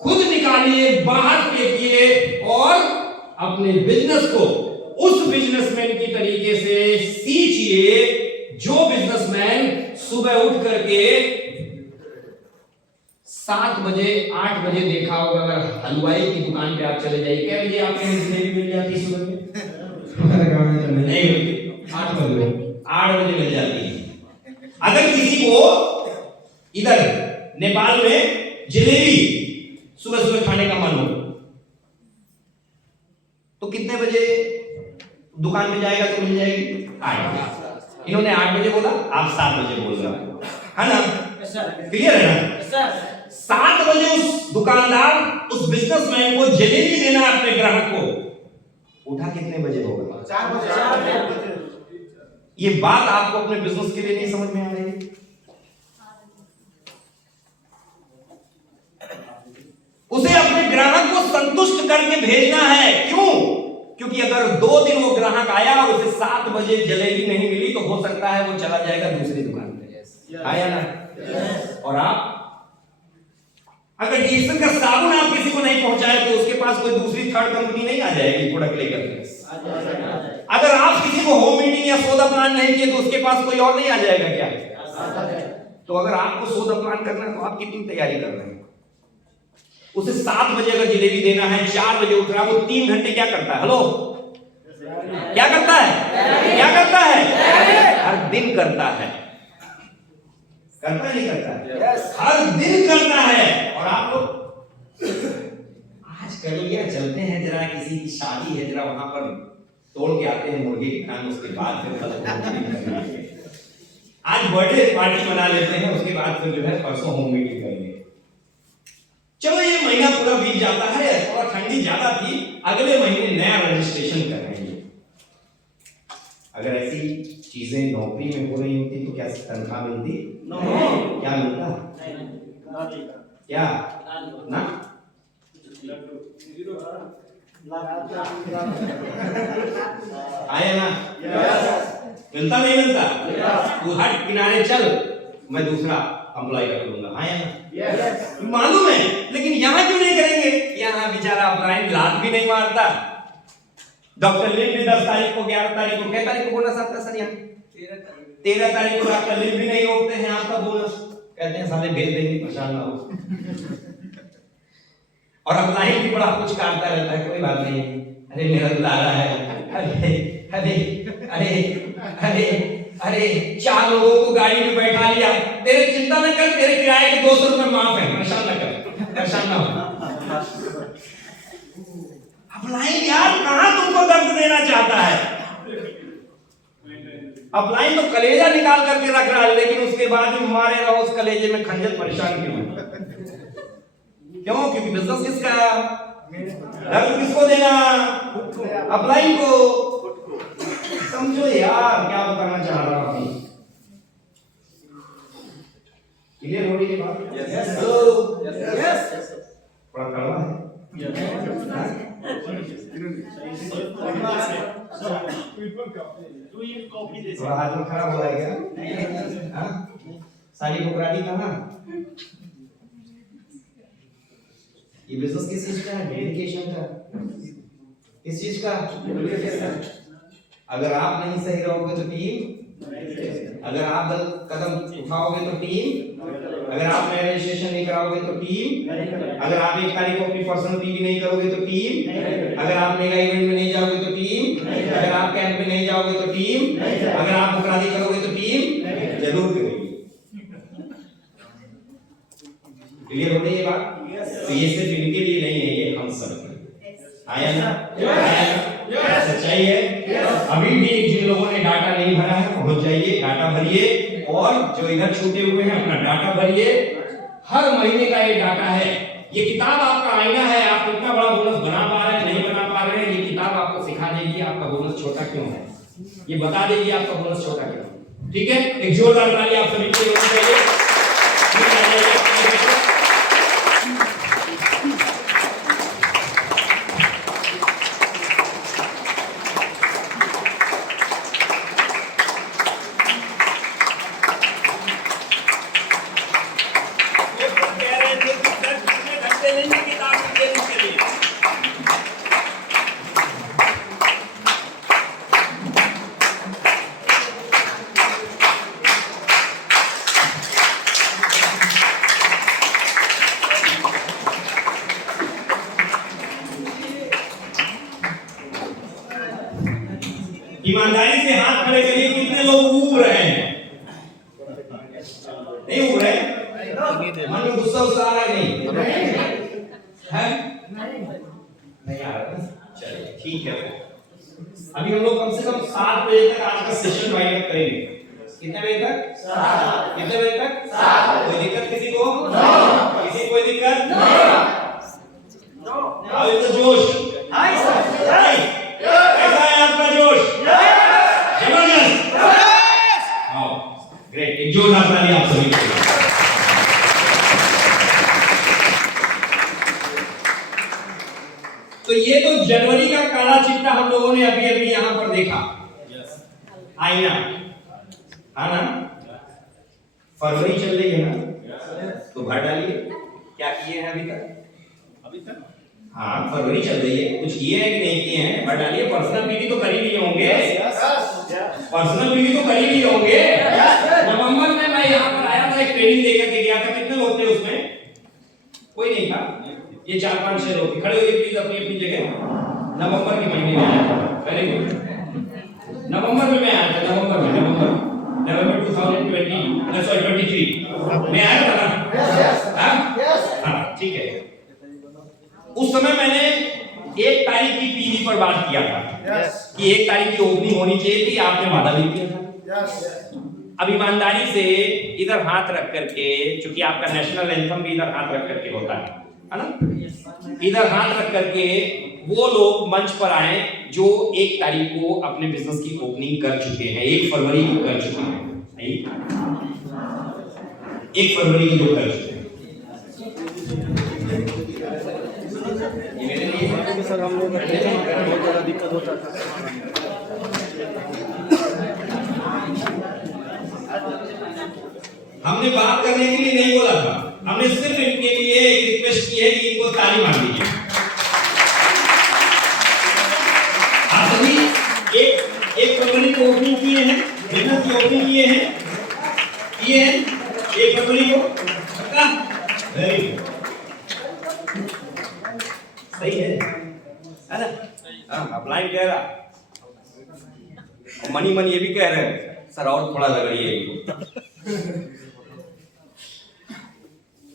खुद निकालिए, बाहर फेंकिए और अपने बिजनेस को उस बिजनेसमैन की तरीके से सींचिए जो बिजनेसमैन सुबह उठ करके 7 बजे 8 बजे देखा होगा। अगर हलवाई की दुकान पे आप चले जाइए, क्या बजे आपको जलेबी मिल जाती है सुबह में? नहीं मिलती, 8 बजे मिल जाती है। अगर किसी को इधर नेपाल में जलेबी सुबह सुबह खाने का मन हो तो कितने बजे दुकान में जाएगा तो मिल जाएगी? 8। इन्होंने 8 बजे बोला, आप 7 बजे बोल रहे हो, है ना? क्लियर है ना? 7 बजे उस दुकानदार, उस बिजनेसमैन को जलेबी देना अपने ग्राहक को, उठा कितने बजे होगा? 4 बजे। ये बात आपको अपने बिजनेस के लिए नहीं समझ में आ रही? उसे अपने ग्राहक को संतुष्ट करके भेजना है। क्यों? क्योंकि अगर 2 दिन वो ग्राहक आया और उसे 7 बजे जलेबी नहीं मिली तो हो सकता है वो चला जाएगा दूसरी दुकान पे। आया ना? और आप अगर डीएसएल का साबुन आप किसी को नहीं पहुंचाए तो उसके पास कोई दूसरी थर्ड कंपनी नहीं आ जाएगी प्रोडक्ट लेकर। अगर आप किसी को होम मीटिंग या सौदा प्लान नहीं किए तो उसके पास कोई और नहीं आ जाएगा क्या? तो अगर आपको सौदा प्लान करना है तो आप कितनी तैयारी कर रहे हैं? उसे 7 बजे अगर जलेबी देना है, 4 बजे उठ रहा है, वो 3 घंटे क्या करता है? हेलो, क्या करता है? क्या करता है? हर दिन करता है। करता है नहीं करता? हर दिन करता है। और आप लोग आज कर लिया, चलते हैं जरा, किसी की शादी है, जरा वहां पर तोड़ के आते हैं मुर्गे की खान, उसके बाद फिर आज बर्थडे पार्टी मना लेते हैं, उसके बाद फिर जो है परसों होम मीटिंग करेंगे। चलो ये महीना पूरा बीत जाता है, थोड़ा ठंडी ज्यादा थी, अगले महीने नया रजिस्ट्रेशन करेंगे। अगर ऐसी चीजें नौकरी में हो रही होती तो क्या तनख्वाह मिलती? क्या मिलता? क्या ना? आया ना? मिलता नहीं मिलता? तू हट किनारे चल, मैं दूसरा अप्लाई कर लूंगा। आया ना? मालूम है, लेकिन यहां क्यों नहीं करेंगे? यहां बेचारा अप्लाई लात भी नहीं मारता। डॉक्टर लिन भी 10 तारीख को, 11 तारीख को, क्या तारीख को बोनस आता है सर? यहाँ 13 तारीख को डॉक्टर लिन भी नहीं रोकते हैं आपका बोनस, कहते हैं साले भेज देंगे, परेशान ना हो। और अप्लाई भी बड़ा कुछ काटता रहता है, कोई बात नहीं, अरे मेरा दुलारा है, अरे अरे अरे अरे अरे 4 लोगों को गाड़ी में बैठा लिया, तेरे चिंता न कर, तेरे किराए के 200 रुपए माफ है, परेशान न कर, परेशान ना हो। अप्लाई यार कहां तुमको दर्द देना चाहता है? अप्लाई तो कलेजा निकाल करके रख रहा है, लेकिन उसके बाद भी मारे रहो उस कलेजे में खंजर, परेशान क्यों? क्यों? क्योंकि बिजनेस किसका? दर्द किसको देना? अप्लाई को। समझो यार क्या बताना चाह रहा हूं। क्लियर हो रही है बात? यस। बड़ा कड़वा है। थोड़ा हाथ में खराब हो गया क्या? सारी बुकराती कहाँ? ये बिजनेस किस चीज का है? डेडिकेशन का। किस चीज का? अगर आप नहीं सही रहोगे तो टीम, अगर आप गलत कदम उठाओगे तो टीम, अगर आप नया रजिस्ट्रेशन नहीं कराओगे तो टीम, अगर आप 1 तारीख को अपनी पर्सनल पीवी नहीं करोगे तो टीम, अगर आप मेगा इवेंट में नहीं जाओगे तो टीम, अगर आप कैंप में नहीं जाओगे तो टीम, अगर आप बुकरादी करोगे तो टीम जरूर करेगी। क्लियर हो रही है बात? तो ये सिर्फ इनके लिए नहीं है, ये हम सब। आया ना? सच्चाई है। अभी भी जिन लोगों ने डाटा नहीं भरा है पहुंच जाइए, डाटा भरिए, और जो इधर छूटे हुए हैं अपना डाटा भरिए। हर महीने का ये डाटा है। ये किताब आपका आईना है, आप कितना बड़ा बोनस बना पा रहे हैं, नहीं बना पा रहे हैं, ये किताब आपको सिखा देगी आपका बोनस छोटा क्यों है, ये बता देगी आपका बोनस छोटा क्यों है। ठीक है, एक जोरदार ताली आप सभी के लिए होनी चाहिए। ईमानदारी से हाथ खड़े करिए, कितने लोग ऊब रहे हैं? नहीं ऊब रहे? मन में गुस्सा उस्सा आ रहा है नहीं? है? नहीं आ रहा? चलिए ठीक है। अभी हम लोग कम से कम 7 बजे तक आज का सेशन वाइंड अप करेंगे। कितने बजे तक? 7। कितने बजे तक? 7। कोई दिक्कत किसी को? किसी को कोई दिक्कत? आओ इधर जोश। Hi sir. हाय। कैसा है आपका जोश? जबरदस्त। आओ ग्रेट, एक जोरदार ताली आप सभी के लिए। तो ये तो जनवरी का काला चिट्टा हम लोगों ने अभी अभी यहां पर देखा। आईना, हाँ ना? फरवरी चल रही है ना? तो भर डालिए। क्या किए हैं अभी तक? हाँ फरवरी चल रही है, कुछ किए हैं कि नहीं किए हैं? भर डालिए। पर्सनल बीवी तो कर ही लिए होंगे। पर्सनल बीवी तो कर ही लिए होंगे। नवंबर में मैं यहाँ पर आया था, एक ट्रेनिंग देकर के गया था। कितने लोग थे उसमें? कोई नहीं था। ये 4-5-6 लोग थे। खड़े होइए प्लीज अपनी अपनी जगह। नवंबर के महीने में आया था। Very good. नवंबर में मैं आया था। नवंबर 2023 में आया था ना? हाँ ठीक है। उस समय मैंने 1 तारीख की पीवी पर बात किया था कि 1 तारीख की ओपनिंग होनी चाहिए थी। आपने वादा भी किया था। अब ईमानदारी से इधर हाथ रख करके, चूंकि आपका नेशनल एंथम भी इधर हाथ रख करके होता है ना? इधर हाथ रख करके वो लोग मंच पर आए जो 1 तारीख को अपने बिजनेस की ओपनिंग कर चुके हैं, 1 फरवरी को कर चुके हैं। 1 फरवरी को कर चुके हैं। सर हम लोग बहुत ज़्यादा दिक्कत होता था। हमने बात करने के लिए नहीं बोला था, हमने सिर्फ इनके लिए एक रिक्वेस्ट की है कि इनको ताली मार दीजिए। आप सभी 1 फरवरी को ओपनिंग किए हैं, बिजनेस की ओपनिंग किए हैं 1 फरवरी को। वेरी गुड, सही है ना? हाँ अप्लाई कह रहा, मनी ये भी कह रहे हैं सर और थोड़ा रगड़िए इनको।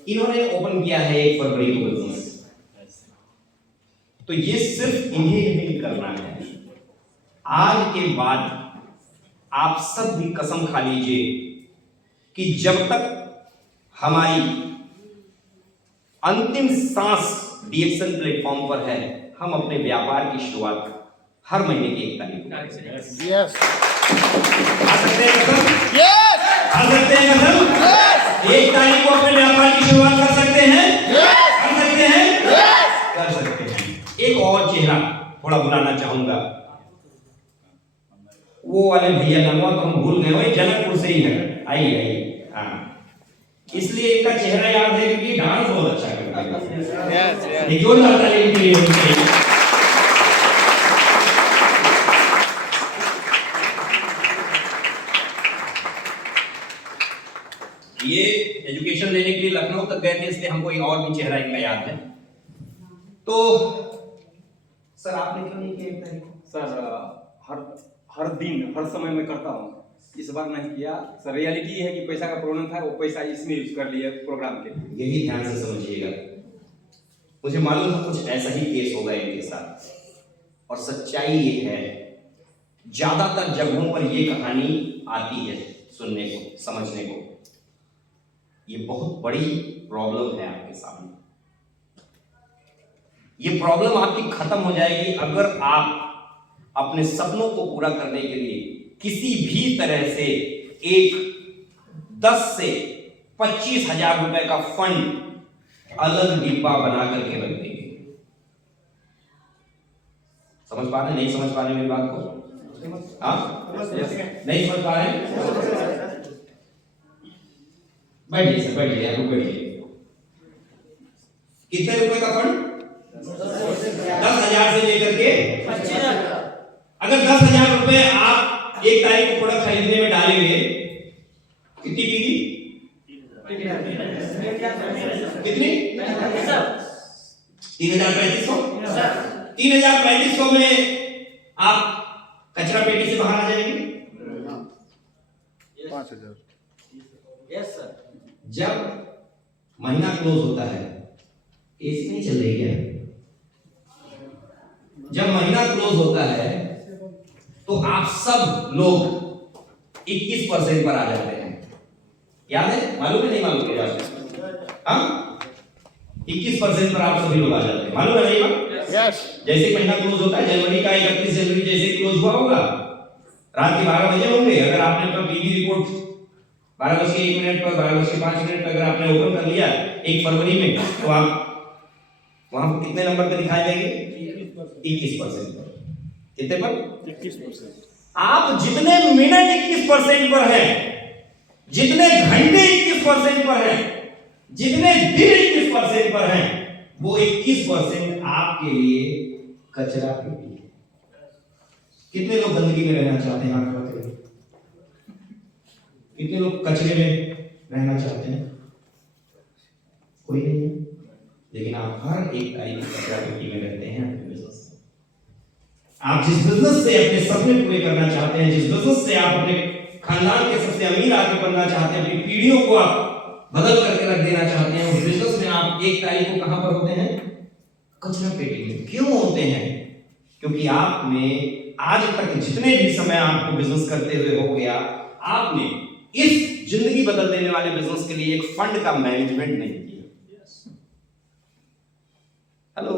इन्होंने ओपन किया है 1 फरवरी को बिजनेस, तो ये सिर्फ इन्हें नहीं करना है। आज के बाद आप सब भी कसम खा लीजिए कि जब तक हमारी अंतिम सांस डीएक्सन प्लेटफॉर्म पर है, हम अपने व्यापार की शुरुआत हर महीने की 1 तारीख को यस आ सकते हैं कसम? यस आ सकते हैं कसम? यस 1 तारीख को अपने व्यापार की शुरुआत कर सकते हैं? यस कर सकते हैं? यस कर सकते हैं। एक और चेहरा थोड़ा बुलाना चाहूंगा, वो वाले भैया नमवा तो हम भूल गए, वही जनकपुर से ही है। आइए हाँ, इसलिए इनका चेहरा याद है क्योंकि डांस बहुत अच्छा करते हैं। यस एक जोरदार ताली इनके लिए होनी चाहिए। ये एजुकेशन लेने के लिए लखनऊ तक गए थे, इसलिए हमको एक और भी चेहरा इनका याद है। तो सर आपने क्यों नहीं किया 1 तारीख को? सर हर दिन हर समय मैं करता हूँ, इस बार नहीं किया सर। रियलिटी है कि पैसा का प्रॉब्लम था, वो पैसा इसमें यूज कर लिया प्रोग्राम के लिए। यही ध्यान से समझिएगा, मुझे मालूम था कुछ ऐसा ही केस होगा इनके साथ, और सच्चाई ये है ज्यादातर जगहों पर ये कहानी आती है सुनने को, समझने को। ये बहुत बड़ी प्रॉब्लम है आपके सामने। ये प्रॉब्लम आपकी खत्म हो जाएगी अगर आप अपने सपनों को पूरा करने के लिए किसी भी तरह से एक 10 से 25 हजार रुपए का फंड अलग डिब्बा बना करके रख देंगे। समझ पा रहे हैं? नहीं समझ पा रहे मेरी बात को? हाँ, नहीं समझ पा रहे? बैठिए सर, बैठिए, आप बैठिए। कितने रुपए का फंड? 10,000 से लेकर के 25,000। अगर 10,000 रुपए आप एक तारीख को प्रोडक्ट खरीदने में डालेंगे, कितनी पीगी? कितनी? 3,3500। 3,3500 में आप कचरा पेटी से बाहर आ जाएंगे। 5,000। Yes sir. जब महीना क्लोज होता है, एसी नहीं चल रही है, जब महीना क्लोज होता है तो आप सब लोग 21% पर आ जाते हैं। याद है? मालूम है? नहीं मालूम है? हाँ, 21% पर आप सभी लोग आ जाते हैं। मालूम है? नहीं बात? यस। जैसे महीना क्लोज होता है, जनवरी का 31 जनवरी जैसे क्लोज हुआ होगा, रात के 12 बजे होंगे, अगर आपने अपना पीवी रिपोर्ट 12:01 पर 12:05 पर अगर आपने ओपन कर लिया 1 फरवरी में, तो आप वहां पर कितने नंबर पे दिखाई देंगे? 21% पर। कितने पर? 21%। आप जितने मिनट 21% पर हैं, जितने घंटे 21% पर हैं, जितने दिन 21% पर हैं, वो 21% आपके लिए कचरा पेटी है। कितने लोग गंदगी में रहना चाहते हैं? आप बताइए। कितने लोग कचरे में रहना चाहते हैं? कोई नहीं है। लेकिन आप हर एक तारीख को कचरा पेटी में रहते हैं अपने बिजनेस में। आप जिस बिजनेस से अपने सपने पूरे करना चाहते हैं, जिस बिजनेस से आप अपने खानदान के सबसे अमीर आदमी बनना चाहते हैं, अपनी पीढ़ियों को आप बदल करके रख देना चाहते हैं, उस बिजनेस में आप 1 तारीख को कहां पर होते हैं? कचरा पेटी में। क्यों होते हैं? क्योंकि आपने आज तक जितने भी समय आपको बिजनेस करते हुए हो गया, आपने इस जिंदगी बदल देने वाले बिजनेस के लिए एक फंड का मैनेजमेंट नहीं किया। हेलो,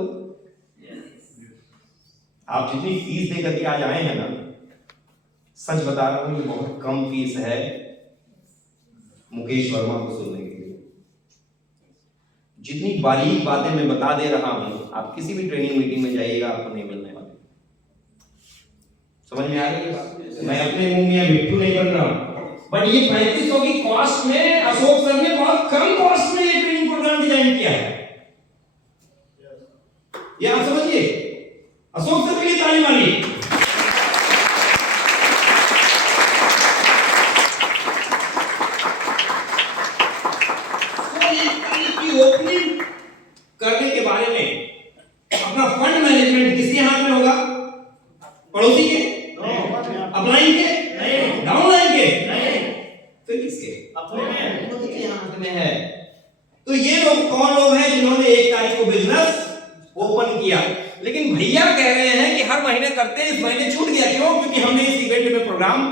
आप जितनी फीस देकर के आज आए हैं ना, सच बता रहा हूं, बहुत कम फीस है मुकेश वर्मा को सुनने के लिए। जितनी बारीक बातें मैं बता दे रहा हूं, आप किसी भी ट्रेनिंग मीटिंग में जाइएगा, आपको नहीं मिलने वाली। समझ में आ रही है बात? मैं अपने मुंह में मिट्टू नहीं बन रहा हूं, बट ये 3500 की कॉस्ट में अशोक सर ने बहुत कम कॉस्ट में ये ट्रेनिंग प्रोग्राम डिजाइन किया है। ये आप समझिए, अशोक सर के लिए ताली मारिए। ओपनिंग करने के बारे में अपना फंड मैनेजमेंट किसके हाथ में होगा? पड़ोसी के? अपलाइन के? डाउनलाइन के? फिर किसके? अपने के हाथ में है। तो ये लोग कौन लोग हैं जिन्होंने 1 तारीख को बिजनेस ओपन किया? लेकिन भैया कह रहे हैं कि हर महीने करते हैं, इस महीने छूट गया। क्यों? क्योंकि हमने इस इवेंट में प्रोग्राम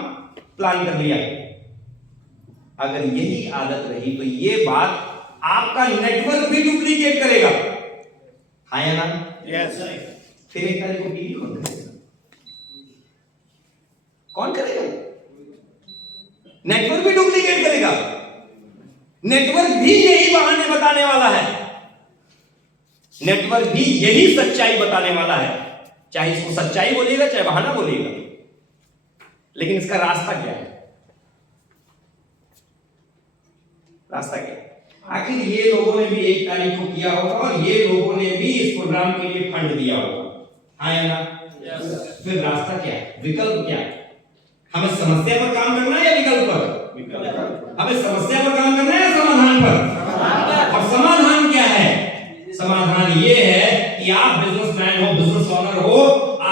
प्लान कर लिया। अगर यही आदत रही तो ये बात आपका नेटवर्क भी डुप्लीकेट करेगा। हाँ या ना? यस। फिर 1 तारीख को पीवी कौन करेगा? कौन करेगा? नेटवर्क भी डुप्लीकेट करेगा। नेटवर्क भी यही बहाने बताने वाला है, नेटवर्क भी यही सच्चाई बताने वाला है। चाहे इसको सच्चाई बोलिएगा, चाहे बहाना बोलिएगा, लेकिन इसका रास्ता क्या है? रास्ता क्या है? आखिर ये लोगों ने भी 1 तारीख को किया होगा और ये लोगों ने भी इस प्रोग्राम के लिए फंड दिया होगा। हाँ या ना? फिर रास्ता क्या है? विकल्प क्या है? हमें समस्या पर काम करना है या विकल्प पर? हमें समस्या पर काम करना है या समाधान पर? और समाधान क्या है? समाधान ये है कि आप बिजनेसमैन हो, बिजनेस ओनर हो,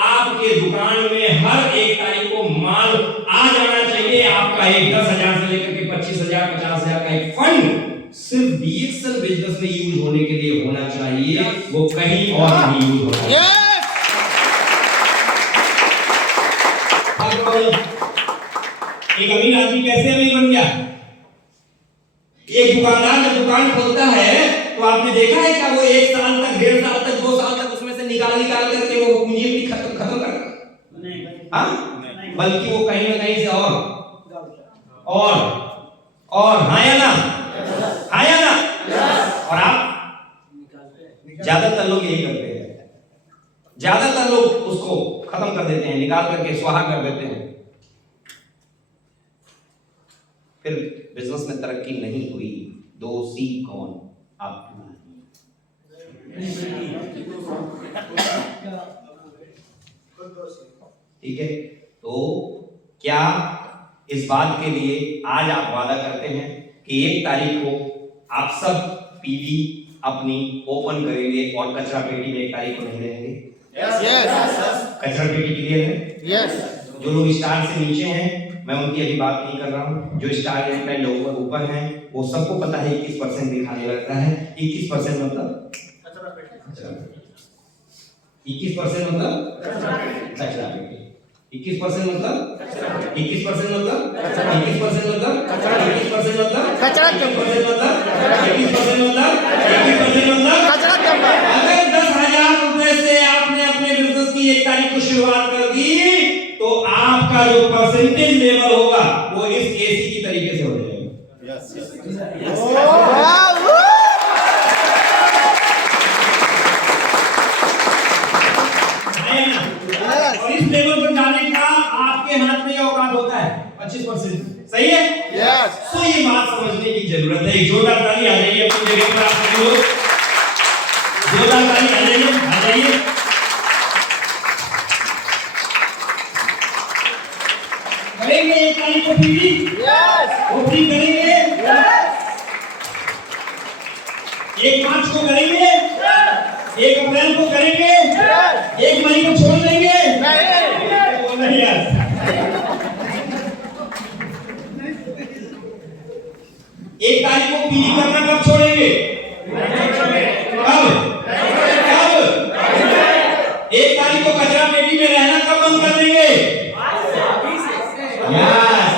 आपके दुकान में हर 1 तारीख को माल आ जाना चाहिए। आपका एक 10,000 से लेकर के 25,000 50,000 का एक फंड सिर्फ डीएक्सएल बिजनेस में यूज होने के लिए होना चाहिए, वो कहीं और नहीं यूज होना चाहिए। एक अमीर आदमी कैसे अमीर बन गया? एक दुकानदार जब दुकान खोलता है तो आपने देखा है क्या वो 1 साल तक, 1.5 साल तक, 2 साल तक उसमें से निकाल करके वो पूंजी अपनी खत्म करता? नहीं, हाँ, बल्कि वो कहीं ना कहीं से और और हाँ या ना? हाँ या ना? और आप ज्यादातर लोग यही करते हैं, ज्यादातर लोग उसको खत्म कर देते हैं, निकाल करके स्वाहा कर देते हैं। फिर बिजनेस में तरक्की नहीं हुई। दोषी कौन? आप। ठीक है, तो क्या इस बात के लिए आज आप वादा करते हैं कि 1 तारीख को आप सब पीवी अपनी ओपन करेंगे और कचरा पेटी में 1 तारीख को नहीं रहेंगे? कचरा पेटी क्लियर है? जो लोग स्टार से नीचे हैं मैं उनकी अभी बात नहीं कर रहा हूँ, जो स्टार एंड ऊपर हैं वो सबको पता है 21% दिखाने लगता है। 21% मतलब 21% मतलब कचरा पेटी। 21% मतलब 21% मतलब 21% मतलब 21% मतलब कचरा 21% मतलब 21% मतलब 21% मतलब कचरा डब्बा। अगर 10,000 रुपए से आपने अपने बिजनेस की 1 तारीख को शुरुआत कर दी तो आपका जो परसेंटेज लेवल होगा वो इस एसी की तरीके से हो जाएगा। और इस लेवल पर जाने का आपके हाथ में औकात होता है 25%। सही है? तो ये बात समझने की जरूरत है। एक जोरदार ताली आ जाइए अपनी जगह पर, आप सभी लोग जोरदार ताली आ जाइए। करेंगे 1 तारीख को पीवी ओपनिंग करेंगे, 1 मार्च को करेंगे, 1 अप्रैल को करेंगे, 1 मई को छोड़ देंगे? नहीं यार। 1 तारीख को पीवी करना कब छोड़ेंगे? कब? 1 तारीख को कचरा पेटी में रहना कब बंद कर देंगे?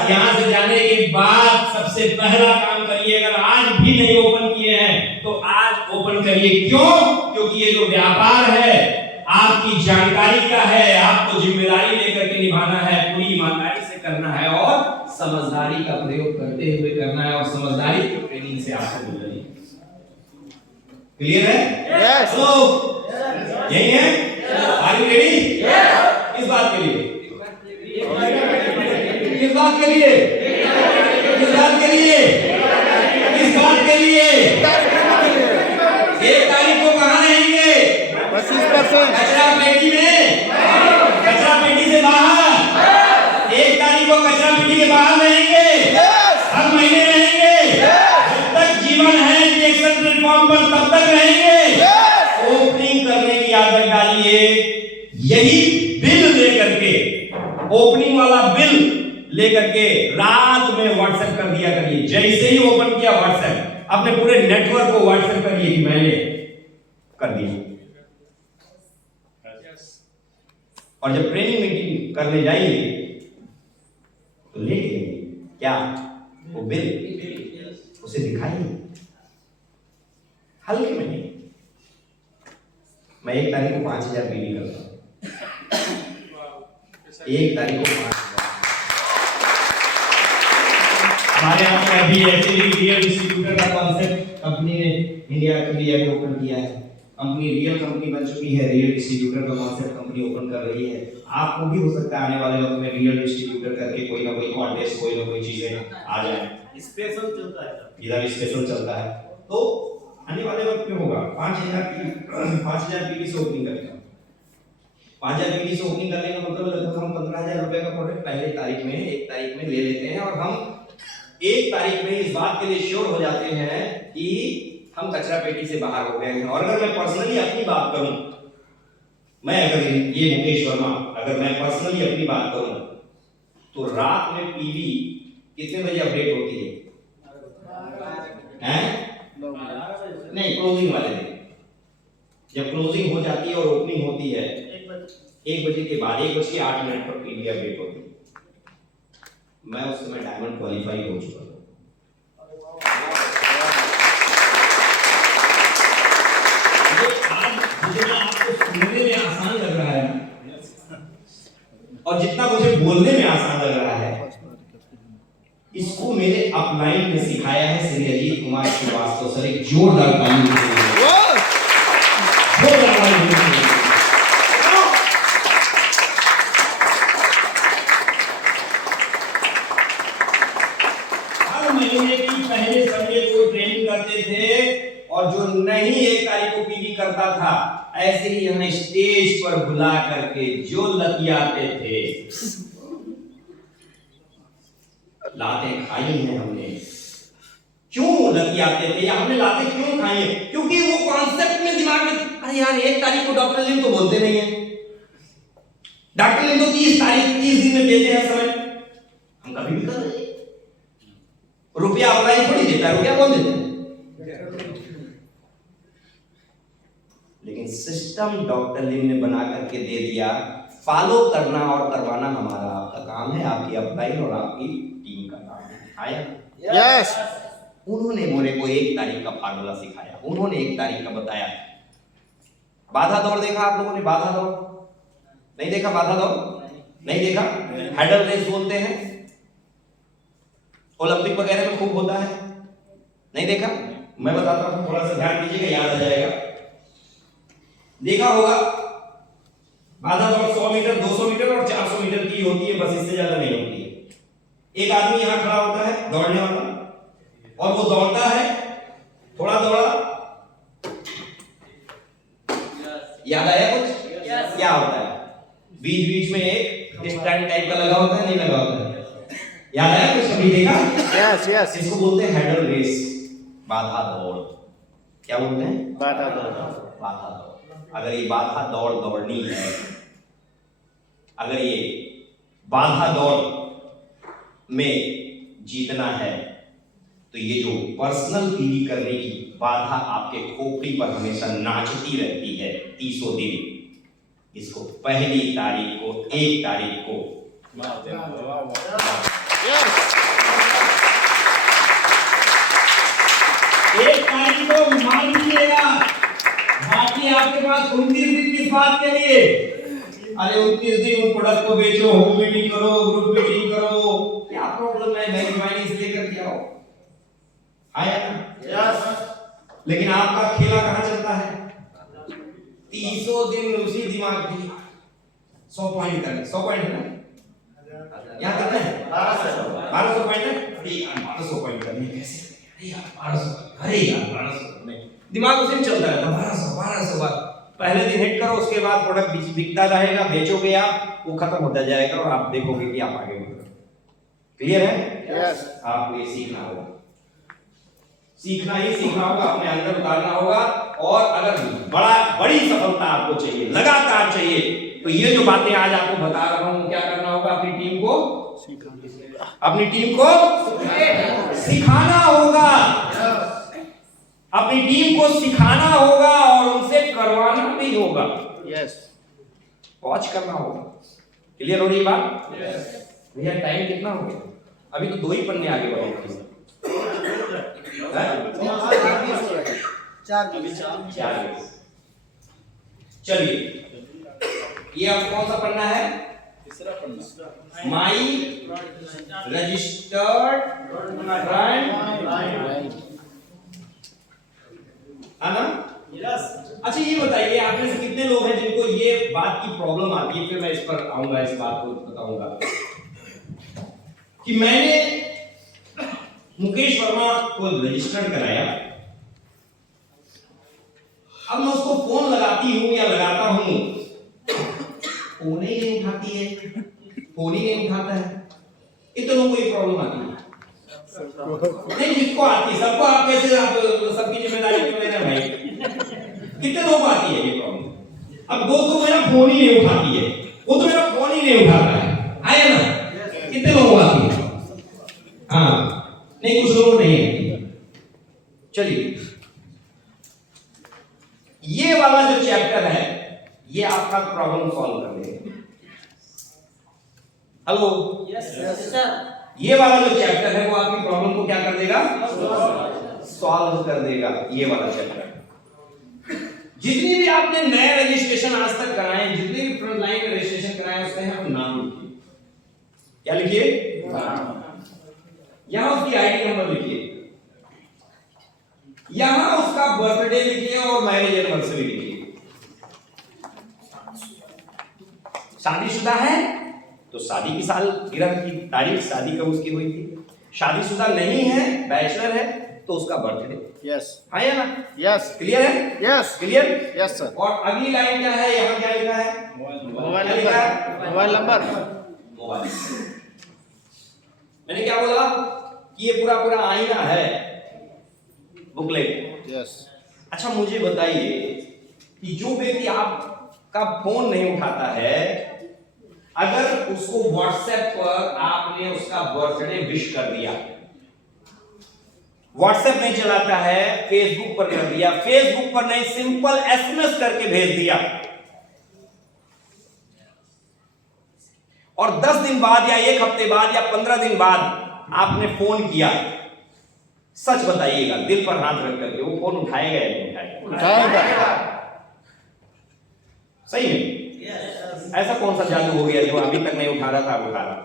यहाँ से जाने के बाद सबसे पहला काम करिए, अगर आज भी नहीं ओपन किए हैं तो आज ओपन करिए। क्यों? क्योंकि ये जो व्यापार है आपकी जानकारी का है, आपको जिम्मेदारी लेकर के निभाना है, पूरी ईमानदारी से करना है और समझदारी का प्रयोग करते हुए करना है, और समझदारी की ट्रेनिंग से आपको मिलनी है। क्लियर है? हेलो, यही है? Are you ready? इस बात के लिए, किस बात के लिए? किस बात के लिए? किस बात के लिए? 1 तारीख को कहाँ रहेंगे? 25%। कचरा पेटी में, कचरा पेटी से बाहर। 1 तारीख को कचरा पेटी के बाहर रहेंगे, हर महीने रहेंगे, जब तक जीवन है इंजेक्शन प्लेटफॉर्म पर तब तक रहेंगे। ओपनिंग करने की आदत डालिए। यही बिल लेकर के, ओपनिंग वाला बिल लेकर के रात में व्हाट्सएप कर दिया करिए। जैसे ही ओपन किया व्हाट्सएप, अपने पूरे नेटवर्क को व्हाट्सएप करिए कि मैंने कर दिया। और जब ट्रेनिंग मीटिंग करने जाइए तो लेके क्या वो बिल उसे दिखाइए, हल्के में नहीं। मैं 1 तारीख को 5,000 बिल करता हूं, 1 तारीख को 5,000। हमारे यहाँ पे अभी ऐसे ही रियल डिस्ट्रीब्यूटर का कॉन्सेप्ट कंपनी ने इंडिया के लिए अभी ओपन किया है। कंपनी रियल कंपनी बन चुकी है, रियल डिस्ट्रीब्यूटर का कॉन्सेप्ट कंपनी ओपन कर रही है। आपको भी हो सकता है आने वाले वक्त में रियल डिस्ट्रीब्यूटर करके कोई ना कोई कॉन्टेस्ट, कोई ना कोई चीजें आ जाए। स्पेशल चलता है, इधर स्पेशल चलता है, तो आने वाले वक्त में होगा 5,000 पीवी से ओपनिंग करेगा। 5,000 पीवी से ओपनिंग करने का मतलब लगभग हम 15,000 रुपए का प्रोडक्ट पहले तारीख में 1 तारीख में ले लेते हैं, और हम 1 तारीख में इस बात के लिए श्योर हो जाते हैं कि हम कचरा पेटी से बाहर हो गए हैं। और अगर मैं पर्सनली अपनी बात करूं, मैं अगर ये मुकेश वर्मा, अगर मैं पर्सनली अपनी बात करूं तो रात में पीवी कितने बजे अपडेट होती है? नहीं, क्लोजिंग वाले दिन। जब क्लोजिंग हो जाती है और ओपनिंग होती है 1 बजे के बाद, 1:08 पर पीवी अपडेट होती है। मैं उस समय डायमंड क्वालिफाई हो चुका हूं। जितना आपको सुनने में आसान लग रहा है और जितना मुझे बोलने में आसान लग रहा है, इसको मेरे अपलाइन में सिखाया है श्री अजीत कुमार श्रीवास्तव सर। एक जोरदार ताली हर महीने की पहले संडे को ट्रेनिंग करते थे और जो नहीं 1 तारीख को पीवी करता था ऐसे ही हमें स्टेज पर बुला करके जो लतियाते थे, लातें खाई हैं हमने। क्यों लतियाते थे या हमने लातें क्यों खाई हैं? क्योंकि वो कॉन्सेप्ट में दिमाग में, अरे यार 1 तारीख को डॉक्टर लिम तो बोलते नहीं है, डॉक्टर लिम तो 30 दिन में देते हैं समय, हम कभी भी कर रहे हैं। रुपया अप्लाई थोड़ी देता है, रुपया कौन देता है? लेकिन सिस्टम डॉक्टर लिम ने बना करके दे दिया। फॉलो करना और करवाना हमारा आपका काम है, आपकी अपलाइन और आपकी टीम का काम है। आया यस उन्होंने मोरे को 1 तारीख का फार्मूला सिखाया, उन्होंने 1 तारीख का बताया। बाधा दौड़ देखा आप लोगों ने? बाधा दौड़ नहीं देखा? बाधा दौड़ नहीं देखा? हैडल रेस बोलते हैं, ओलंपिक वगैरह में खूब होता है, नहीं देखा? मैं बताता हूं, थोड़ा सा ध्यान दीजिएगा, याद आ जाएगा। देखा होगा बाधा दौड़ 100 मीटर, 200 मीटर और 400 मीटर की होती है, बस इससे ज्यादा नहीं होती है। एक आदमी यहां खड़ा होता है दौड़ने वाला, और वो दौड़ता है, थोड़ा दौड़ा, याद आया कुछ? क्या होता है? बीच बीच में एक स्टैंड टाइप का लगा होता है, नहीं लगा होता है? याद आया कुछ? कभी देखा? यस यस इसको बोलते हैं हैडल रेस, बाधा दौड़। क्या बोलते हैं? बाधा दौड़। बाधा दौड़। अगर ये बाधा दौड़ दौड़नी है, अगर ये बाधा दौड़ में जीतना है, तो ये जो पर्सनल पीवी करने की बाधा आपके खोपड़ी पर हमेशा नाचती रहती है 30 दिन, इसको पहली तारीख को 1 तारीख को एक तारीख को मान लीजिएगा। बाकी आपके पास 29 दिन किस बात के लिए? अरे 29 दिन उन प्रोडक्ट को बेचो, होम मीटिंग करो, ग्रुप मीटिंग करो, क्या प्रॉब्लम है? बैंक ज्वाइनिंग से लेकर के आओ, आया ना? यस। लेकिन आपका खेला कहां चलता है? 30 दिन उसी दिमाग की 100 पॉइंट करने, 100 पॉइंट है ना? यहाँ कितने हैं? 1200 पॉइंट है। 1200 पॉइंट करने कैसे? अरे यार 1200 नहीं, दिमाग उसी में चलता रहता है। 1200 बार पहले दिन हिट करो, उसके बाद प्रोडक्ट बिकता रहेगा, बेचोगे आप, वो खत्म होता जाएगा और आप देखोगे कि आप आगे बढ़ रहे। क्लियर है? यस। आपको ये सीखना होगा, सीखना ही सीखना होगा, अपने अंदर उतारना होगा। और अगर बड़ी सफलता आपको चाहिए, लगातार चाहिए, तो ये जो बातें आज आपको बता रहा हूं, क्या करना होगा? अपनी टीम को सिखाना होगा, अपनी टीम को सिखाना होगा और उनसे करवाना भी होगा। यस। वॉच करना होगा। क्लियर हो रही बात? भैया टाइम कितना हो गया? अभी तो 2 ही पन्ने आगे बढ़े। 4। चलिए, ये अब कौन सा पन्ना है? तीसरा पन्ना। माई रजिस्टर्ड फ्रेंड, है ना? यस। अच्छा ये बताइए, आप में से कितने लोग हैं जिनको ये बात की प्रॉब्लम आती है? फिर मैं इस पर आऊंगा, इस बात को बताऊंगा कि मैंने मुकेश वर्मा को रजिस्टर्ड कराया, अब मैं उसको फोन लगाती हूं या लगाता हूं, फोन ही नहीं उठाती है, फोन ही नहीं उठाता है। इतनों को ये प्रॉब्लम आती है? नहीं, जिसको आती है, सबको आप कैसे, आप सबकी जिम्मेदारी क्यों लेना भाई? कितने लोगों को आती है ये प्रॉब्लम? अब वो तो मेरा फोन ही नहीं उठाती है, वो तो मेरा फोन ही नहीं उठाता है, आया ना? कितने लोगों को आती है? हाँ, नहीं कुछ लोगों को नहीं आती। चलिए, ये वाला जो चैप्टर है ये आपका प्रॉब्लम सॉल्व कर देगा। Hello, yes sir. ये वाला जो चैप्टर है वो आपकी प्रॉब्लम को क्या कर देगा? सॉल्व कर देगा। ये वाला चैप्टर, जितनी भी आपने नए रजिस्ट्रेशन आज तक कराए, जितने भी फ्रंटलाइन रजिस्ट्रेशन कराए, उसमें आप नाम लिखिए। क्या लिखिए? यहां उसकी आईडी नंबर लिखिए, यहां उसका बर्थडे लिखिए और मैरिज एनिवर्सरी लिखिए। शादीशुदा है तो शादी की सालगिरह की तारीख, शादी कब उसकी हुई थी। शादीशुदा नहीं है, बैचलर है, तो उसका बर्थडे। यस हाँ या ना? यस क्लियर है? Yes clear? Yes sir. और अगली लाइन क्या है, यहाँ क्या लिखा है? मोबाइल क्या लिखा है? Number, mobile number. मोबाइल। मैंने क्या बोला कि ये पूरा आईना है, बुकलेट। यस अच्छा मुझे बताइए कि जो व्यक्ति आपका फोन नहीं उठाता है, अगर उसको व्हाट्सएप पर आपने उसका बर्थडे विश कर दिया, व्हाट्सएप नहीं चलाता है, फेसबुक पर कर दिया, फेसबुक पर नहीं सिंपल एसएमएस करके भेज दिया, और 10 दिन बाद या 1 हफ्ते बाद या 15 दिन बाद आपने फोन किया, सच बताइएगा दिल पर हाथ रख करके, वो फोन उठाएगा या नहीं उठाएगा? उठाएगा। सही है? ऐसा कौन सा जादू हो गया जो अभी तक नहीं उठा रहा था, अब उठा रहा?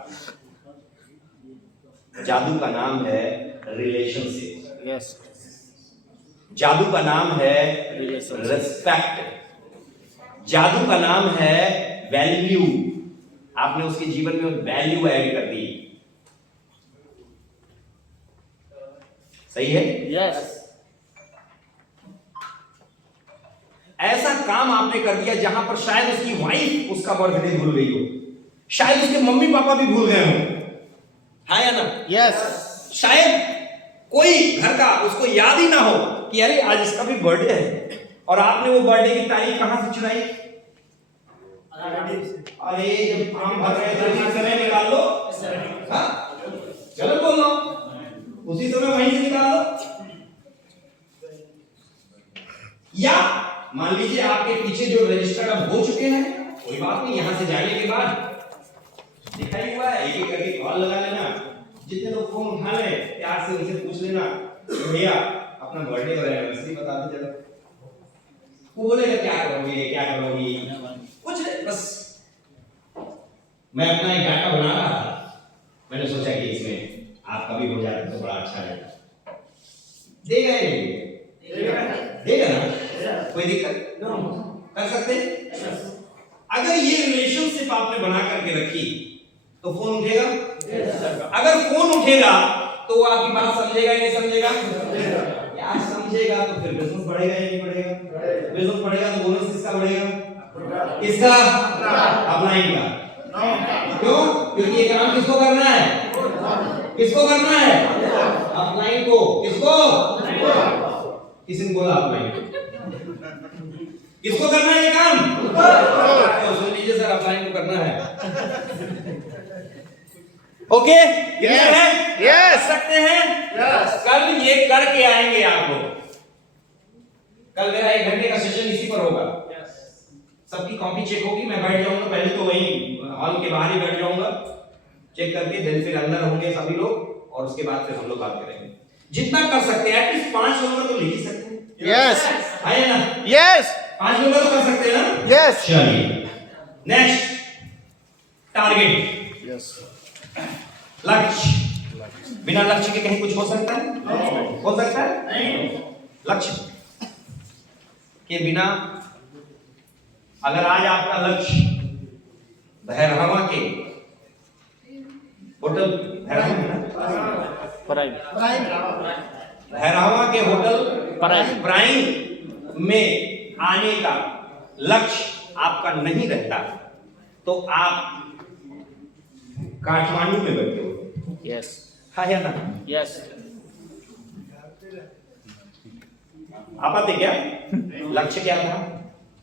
जादू का नाम है रिलेशनशिप। यस जादू का नाम है Relationship. रिस्पेक्ट। जादू का नाम है वैल्यू। आपने उसके जीवन में वैल्यू ऐड कर दी। सही है? यस ऐसा काम आपने कर दिया जहां पर शायद उसकी वाइफ उसका बर्थडे भूल गई हो, शायद उसके मम्मी पापा भी भूल गए हो। हाँ या ना? यस शायद कोई घर का उसको याद ही ना हो कि अरे आज इसका भी बर्थडे है, और आपने वो बर्थडे की तारीख कहां से चुराई? अरे जब फॉर्म भर रहे थे उसी समय निकाल लो। हाँ चलो बोल लो, उसी समय वहीं से निकाल लो। या मान लीजिए आपके पीछे जो रजिस्टर्ड अब हो चुके हैं, कोई बात नहीं, यहां से जाने के बाद लिखा ही हुआ है, एक एक करके कॉल लगा लेना, जितने लोग फोन उठा ले प्यार से उनसे पूछ लेना, भैया अपना बर्थडे और एनिवर्सरी बता दो जरा। वो बोलेगा क्या करोगे क्या करोगी, कुछ नहीं, बस मैं अपना एक डाटा बना रहा था, मैंने सोचा कि इसमें आपका भी हो जाए तो बड़ा अच्छा रहेगा। देगा या नहीं देगा ना? कोई दिक्कत कर सकते हैं? अगर ये रिलेशनशिप आपने बना करके रखी तो फोन उठेगा। अगर फोन उठेगा तो वो आपकी बात समझेगा या नहीं समझेगा? यार समझेगा तो फिर बिजनेस बढ़ेगा या नहीं बढ़ेगा? बिजनेस बढ़ेगा तो बोनस किसका बढ़ेगा? किसका? अपलाइन का। क्यों? क्योंकि ये काम किसको करना है? किसको करना है? अपलाइन को। किसको? किसी ने बोला अपलाइन? किसको करना है ये काम? तो सुन लीजिए सर, अपलाइन को करना है। ओके, क्लियर है? Yes. सकते हैं? कल ये करके आएंगे आप लोग। कल मेरा 1 घंटे का सेशन इसी पर होगा। सबकी कॉपी चेक होगी, मैं बैठ जाऊंगा पहले तो वहीं हॉल के बाहर ही बैठ जाऊंगा, चेक करके दिन फिर अंदर होंगे सभी लोग, और उसके बाद फिर हम लोग बात करेंगे। जितना कर सकते हैं, एटलीस्ट 5 नंबर तो लिख ही सकते हैं। यस है ना? यस 5 नंबर तो कर सकते हैं ना? यस चलिए नेक्स्ट, टारगेट। यस लक्ष्य। बिना लक्ष्य के कहीं कुछ हो सकता है? हो सकता है? नहीं। लक्ष्य के बिना, अगर आज आपका लक्ष्य भैरहवा के होटल, भैरहवा के होटल प्राइम में आने का लक्ष्य आपका नहीं रहता, तो आप काठमांडू में बैठे हो। यस हाँ या ना? यस आप आते क्या? लक्ष्य क्या था?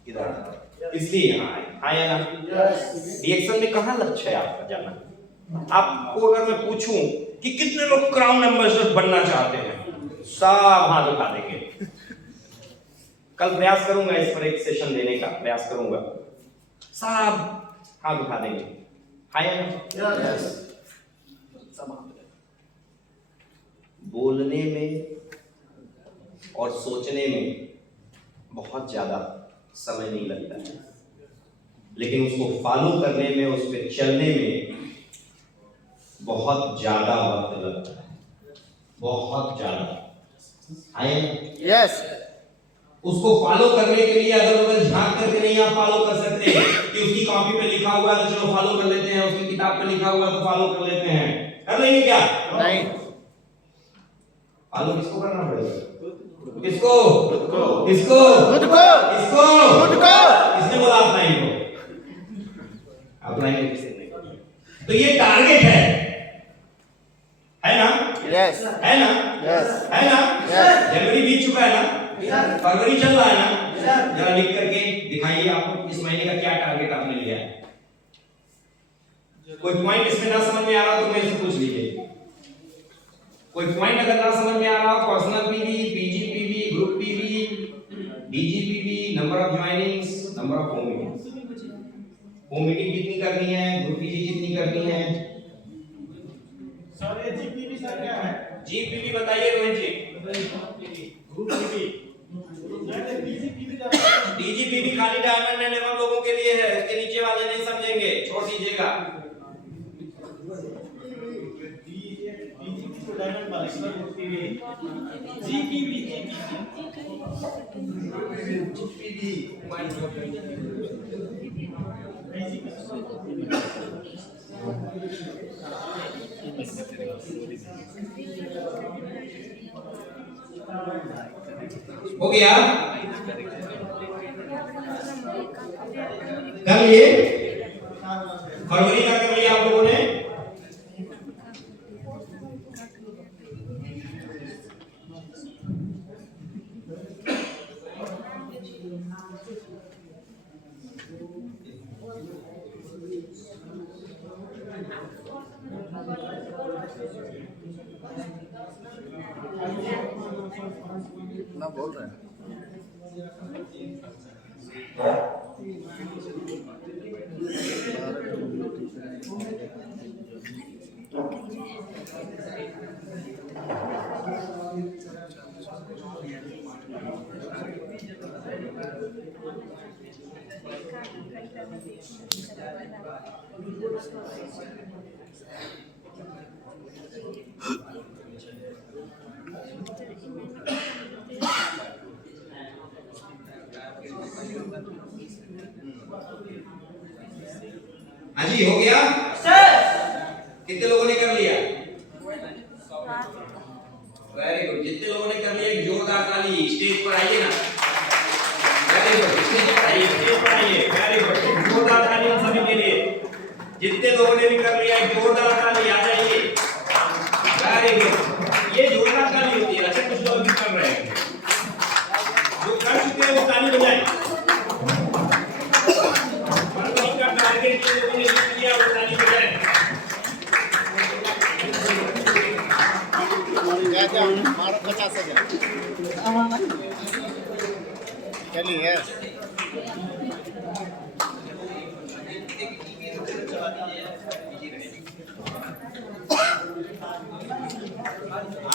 इधर, इसलिए यहाँ आए। हाँ या ना? रिएक्शन में कहाँ लक्ष्य है आपका जाना? आपको अगर मैं पूछूं कि कितने लोग क्राउन एम्बेसडर बनना चाहते हैं, सब हाथ उठा देंगे। कल प्रयास करूंगा इस पर एक सेशन देने का प्रयास करूंगा, सब हाथ उठा देंगे। हाँ या ना? बोलने में और सोचने में बहुत ज्यादा समय नहीं लगता है, लेकिन उसको फॉलो करने में, उस पर चलने में बहुत ज्यादा वक्त लगता है। बहुत ज्यादा आए। यस उसको फॉलो करने के लिए अगर उधर झांक करके नहीं आप फॉलो कर सकते कि उसकी कॉपी पे लिखा हुआ है तो चलो फॉलो कर लेते हैं, उसकी किताब पे लिखा हुआ है तो फॉलो कर लेते हैं, कर लेंगे क्या? नहीं फॉलो किसको करना पड़ेगा? किसको? खुद को किसको? खुद को किसको? खुद को किसने बोला अपनाएंगे को? अपनाएंगे किसने नहीं? तो ये टारगेट है ना? यस है ना? यस है ना? यस जनवरी बीत चुका है ना? फरवरी चल रहा है ना? जरा लिख करके दिखाइए आपको इस महीने का क्या टारगेट आपने लिया है। कोई पॉइंट इसमें ना समझ में आ रहा हो तो मेरे से पूछ लीजिए। कोई पॉइंट अगर ना समझ में आ रहा हो, personal PV, PG PV, group PV, DG PV, number of joinings, number of home meeting, home meeting कितनी करनी है, ग्रुप पीजी कितनी करनी है। सर ये जीपीवी सर क्या है? जीपीवी बताइए रोहित जी। ग्रुप पीवी डीजीपीवी खाली डायमंड एंड लेवल लोगों के लिए है, इसके नीचे वाले नहीं समझेंगे, छोड़ दीजिएगा। डायमंड वाले सर जीपीवी हो गया? कर लिए? फरवरी का कर लिया आप लोगों ने? ना बोल रहे हैं हाँ जी, हो गया सर? कितने लोगों ने कर लिया? Very good. जितने लोगों ने कर लिया एक जोरदार ताली। स्टेज पर आइए ना। Very good. स्टेज पर आइए, स्टेज पर आइए। Very good. जोरदार ताली हम सभी के लिए। जितने लोगों ने भी कर लिया एक जोरदार ताली आ जाइए। Very good. ये जोरदार ताली होती है। अच्छा कुछ लोग भी कर रहे हैं, जो कर चुके हैं वो ताली बजाएं। टारगेट के लोगों ने लिख लिया वो ताली बजाएं। क्या मारो 50,000 चलिए यस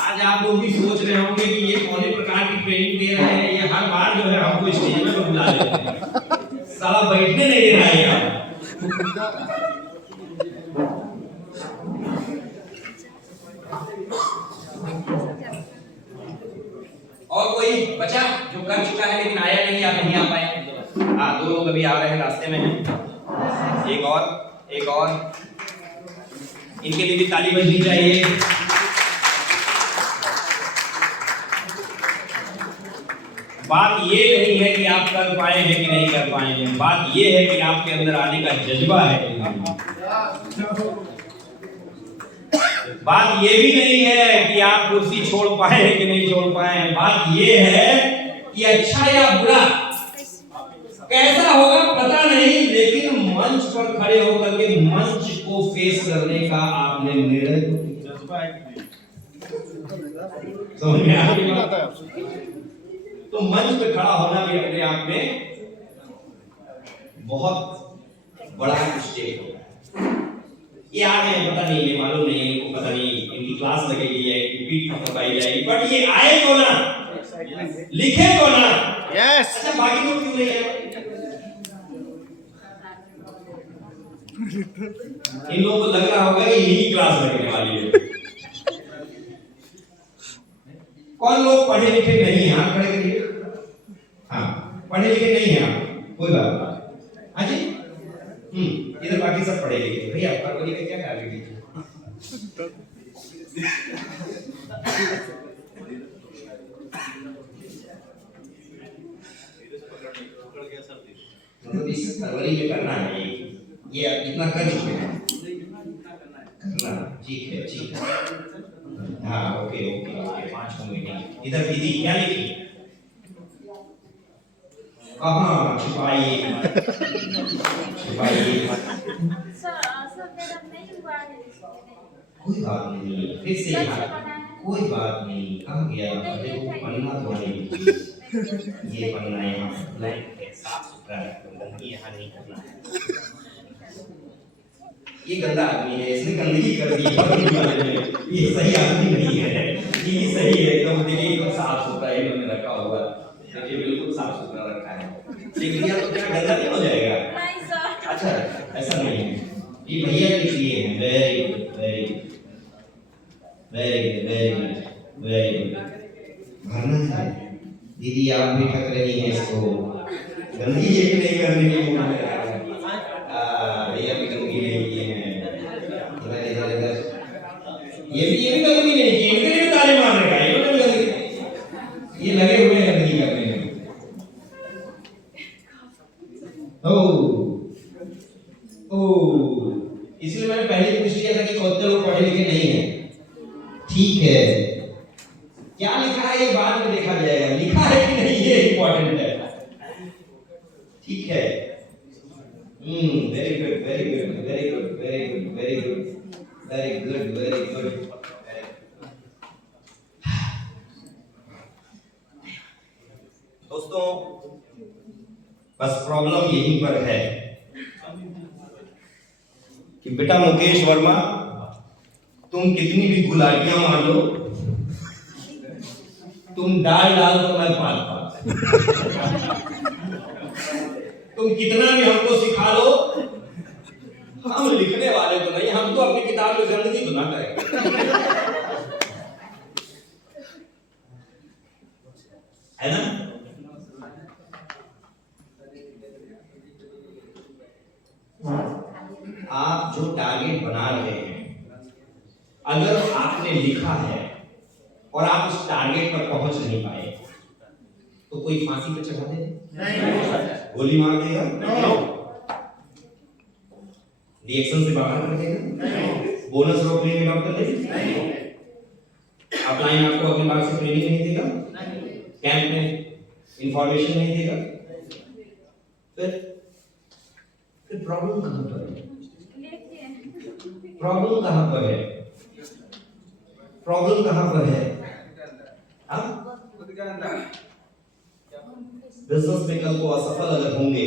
आज आप लोग भी सोच रहे होंगे कि ये कौन प्रकार की ट्रेनिंग दे रहे हैं, ये हर बार जो है हमको स्टेज में बुला लेते हैं, साला बैठने नहीं दे रहा है यार। और कोई बचा जो कर चुका है लेकिन आया नहीं या नहीं आ पाए? हाँ, दो लोग अभी आ रहे हैं, रास्ते में हैं। एक और इनके लिए भी ताली बजनी चाहिए। बात ये नहीं है कि आप कर पाए हैं कि नहीं कर पाए हैं, बात ये है कि आपके अंदर आने का जज्बा है कि नहीं। बात ये भी नहीं है कि आप कुर्सी छोड़ पाए हैं कि नहीं छोड़ पाए हैं, बात ये है कि अच्छा या बुरा कैसा होगा पता नहीं, लेकिन मंच पर खड़े होकर के मंच को फेस करने का आपने निर्णय समझ में आ गया। तो मंच पे खड़ा होना भी अपने आप में बहुत बड़ा स्टेज होगा। ये आ गए पता नहीं, ये मालूम नहीं, इनको पता नहीं इनकी क्लास लगेगी या इनकी पीठ खपकाई जाएगी, बट ये आए तो ना, लिखे तो ना। यस अच्छा बाकी लोग क्यों नहीं आए? इन लोगों को लग रहा होगा कि यही क्लास लगने वाली है। कौन लोग पढ़े लिखे नहीं हैं? हाथ खड़े करिए। हाँ, पढ़े लिखे नहीं हैं आप, कोई बात नहीं। हाँ जी, इधर बाकी सब पढ़े लिखे। भैया फरवरी का क्या टारगेट है? तो इस फरवरी में करना है, ये आप इतना कर चुके हैं करना। ठीक है, ठीक है। हाँ, ओके ओके ओके, 5 महीने। इधर दीदी क्या लिखी? हाँ, छुपाइए छुपाइए। कोई बात नहीं, फिर से कोई बात नहीं। कहाँ गया? देखो पन्ना तुम्हारे ये पन्ना है, यहाँ ब्लैंक है, साफ सुथरा है, गंदगी यहाँ नहीं करना है। ये गंदा आदमी है, इसने गंदगी कर दी है। ये सही आदमी नहीं है, ये सही है एकदम। देखिए एकदम साफ सुथरा इन्होंने रखा हुआ, देखिए बिल्कुल साफ सुथरा रखा है। लेकिन ये तो क्या गंदा नहीं हो जाएगा? नहीं सर। अच्छा, ऐसा नहीं है। ये भैया के लिए है। Very good, very good, very good, very good, very good. भरना है दीदी, आप भी ठक रही हैं इसको। गंदगी ये भी नहीं करने की बोल रहे हैं। भैया भी गंदगी नहीं किए हैं। इधर इधर इधर ये भी गंदगी नहीं की। इनके लिए भी ताली मार रहे हैं। इन्होंने भी गंदगी, ये लगे हुए हैं गंदगी करने में। इसलिए मैंने पहले पूछ लिया था कि कौन से लोग पढ़े लिखे नहीं हैं। ठीक है, क्या लिखा है ये बाद में देखा जाएगा, लिखा है कि नहीं ये इम्पोर्टेंट है। ठीक है, very good, very good, very good, very good, very good, very good, very good. दोस्तों, बस प्रॉब्लम यहीं पर है कि बेटा मुकेश वर्मा, तुम कितनी भी गुलाटियां मार लो, तुम डाल तो मैं पालता। तुम कितना भी हमको सिखा लो, हम लिखने वाले तो नहीं, हम तो अपनी किताब में गंदगी तो ना करेंगे, है ना? आप जो टारगेट बना रहे हैं, अगर आपने लिखा है और आप उस टारगेट पर पहुंच नहीं पाए, तो कोई फांसी पे चढ़ा दे? नहीं। गोली मार देगा? नहीं। रिएक्शन से बाहर कर देगा? नहीं। बोनस रोक लेंगे डॉक्टर ने? नहीं। अपलाइन आपको अपने बार से ट्रेनिंग नहीं देगा? नहीं। कैंप में इंफॉर्मेशन नहीं देगा? फिर प्रॉब्लम कहां पर है? प्रॉब्लम कहां पर है? प्रॉब्लम कहां पर है? बिजनेस में कल को असफल अगर होंगे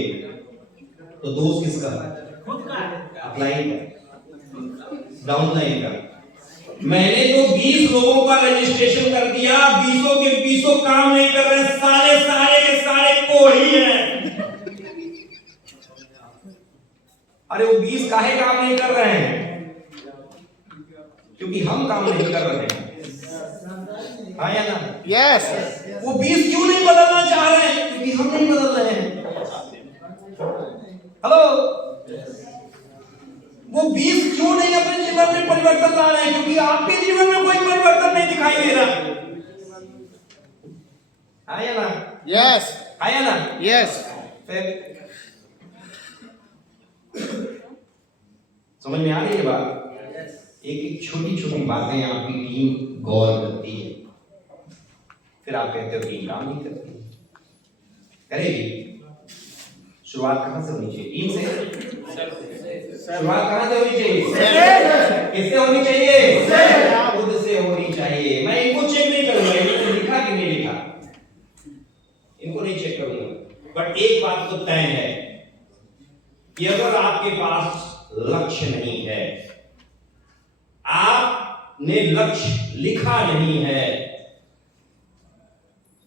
तो दोष किसका? अपलाइन का, डाउनलाइन का। मैंने जो 20 लोगों का रजिस्ट्रेशन कर दिया, 20 के 20 काम नहीं कर रहे, सारे के सारे कोढ़ी हैं। अरे वो 20 काहे काम नहीं कर रहे हैं? क्योंकि हम काम नहीं कर रहे हैं। हाँ या ना? यस। वो 20 क्यों नहीं बदलना चाह रहे हैं? क्योंकि हम नहीं बदल रहे हैं। हेलो, वो 20 क्यों नहीं अपने जीवन में परिवर्तन ला रहे हैं? क्योंकि आपके जीवन में कोई परिवर्तन नहीं दिखाई दे रहा। हाँ या ना? यस। हाँ या ना? यस। फिर समझ में आ रही है बात? एक एक छोटी छोटी बातें आपकी टीम गौर करती है, फिर आप कहते हो टीम काम नहीं करती। करेगी? शुरुआत कहां से होनी चाहिए? टीम से? शुरुआत कहां से होनी चाहिए? किससे होनी चाहिए? खुद से होनी चाहिए। मैं इनको चेक नहीं करूंगा इन्होंने लिखा कि नहीं लिखा, इनको नहीं चेक करूंगा। बट एक बात तो तय है कि अगर आपके पास लक्ष्य नहीं है, आपने लक्ष्य लिखा नहीं है,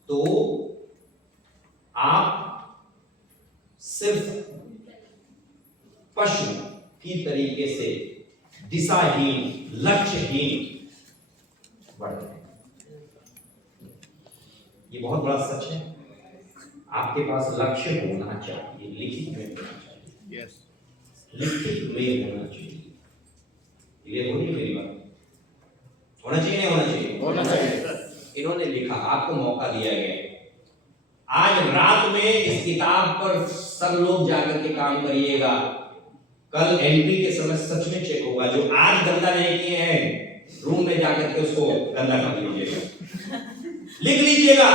तो आप सिर्फ पशु की तरीके से दिशाहीन, लक्ष्यहीन बढ़ रहे हैं। ये बहुत बड़ा सच है। आपके पास लक्ष्य होना चाहिए, लिखित में होना चाहिए। लिखित में होना चाहिए। ये हो रही है मेरी बात? होना चाहिए नहीं होना चाहिए? होना चाहिए। इन्होंने लिखा, आपको मौका दिया गया है। आज रात में इस किताब पर सब लोग जाकर के काम करिएगा। कल एंट्री के समय सच में चेक होगा। जो आज गंदा नहीं किए हैं, रूम में जाकर के उसको गंदा कर लीजिएगा, लिख लीजिएगा।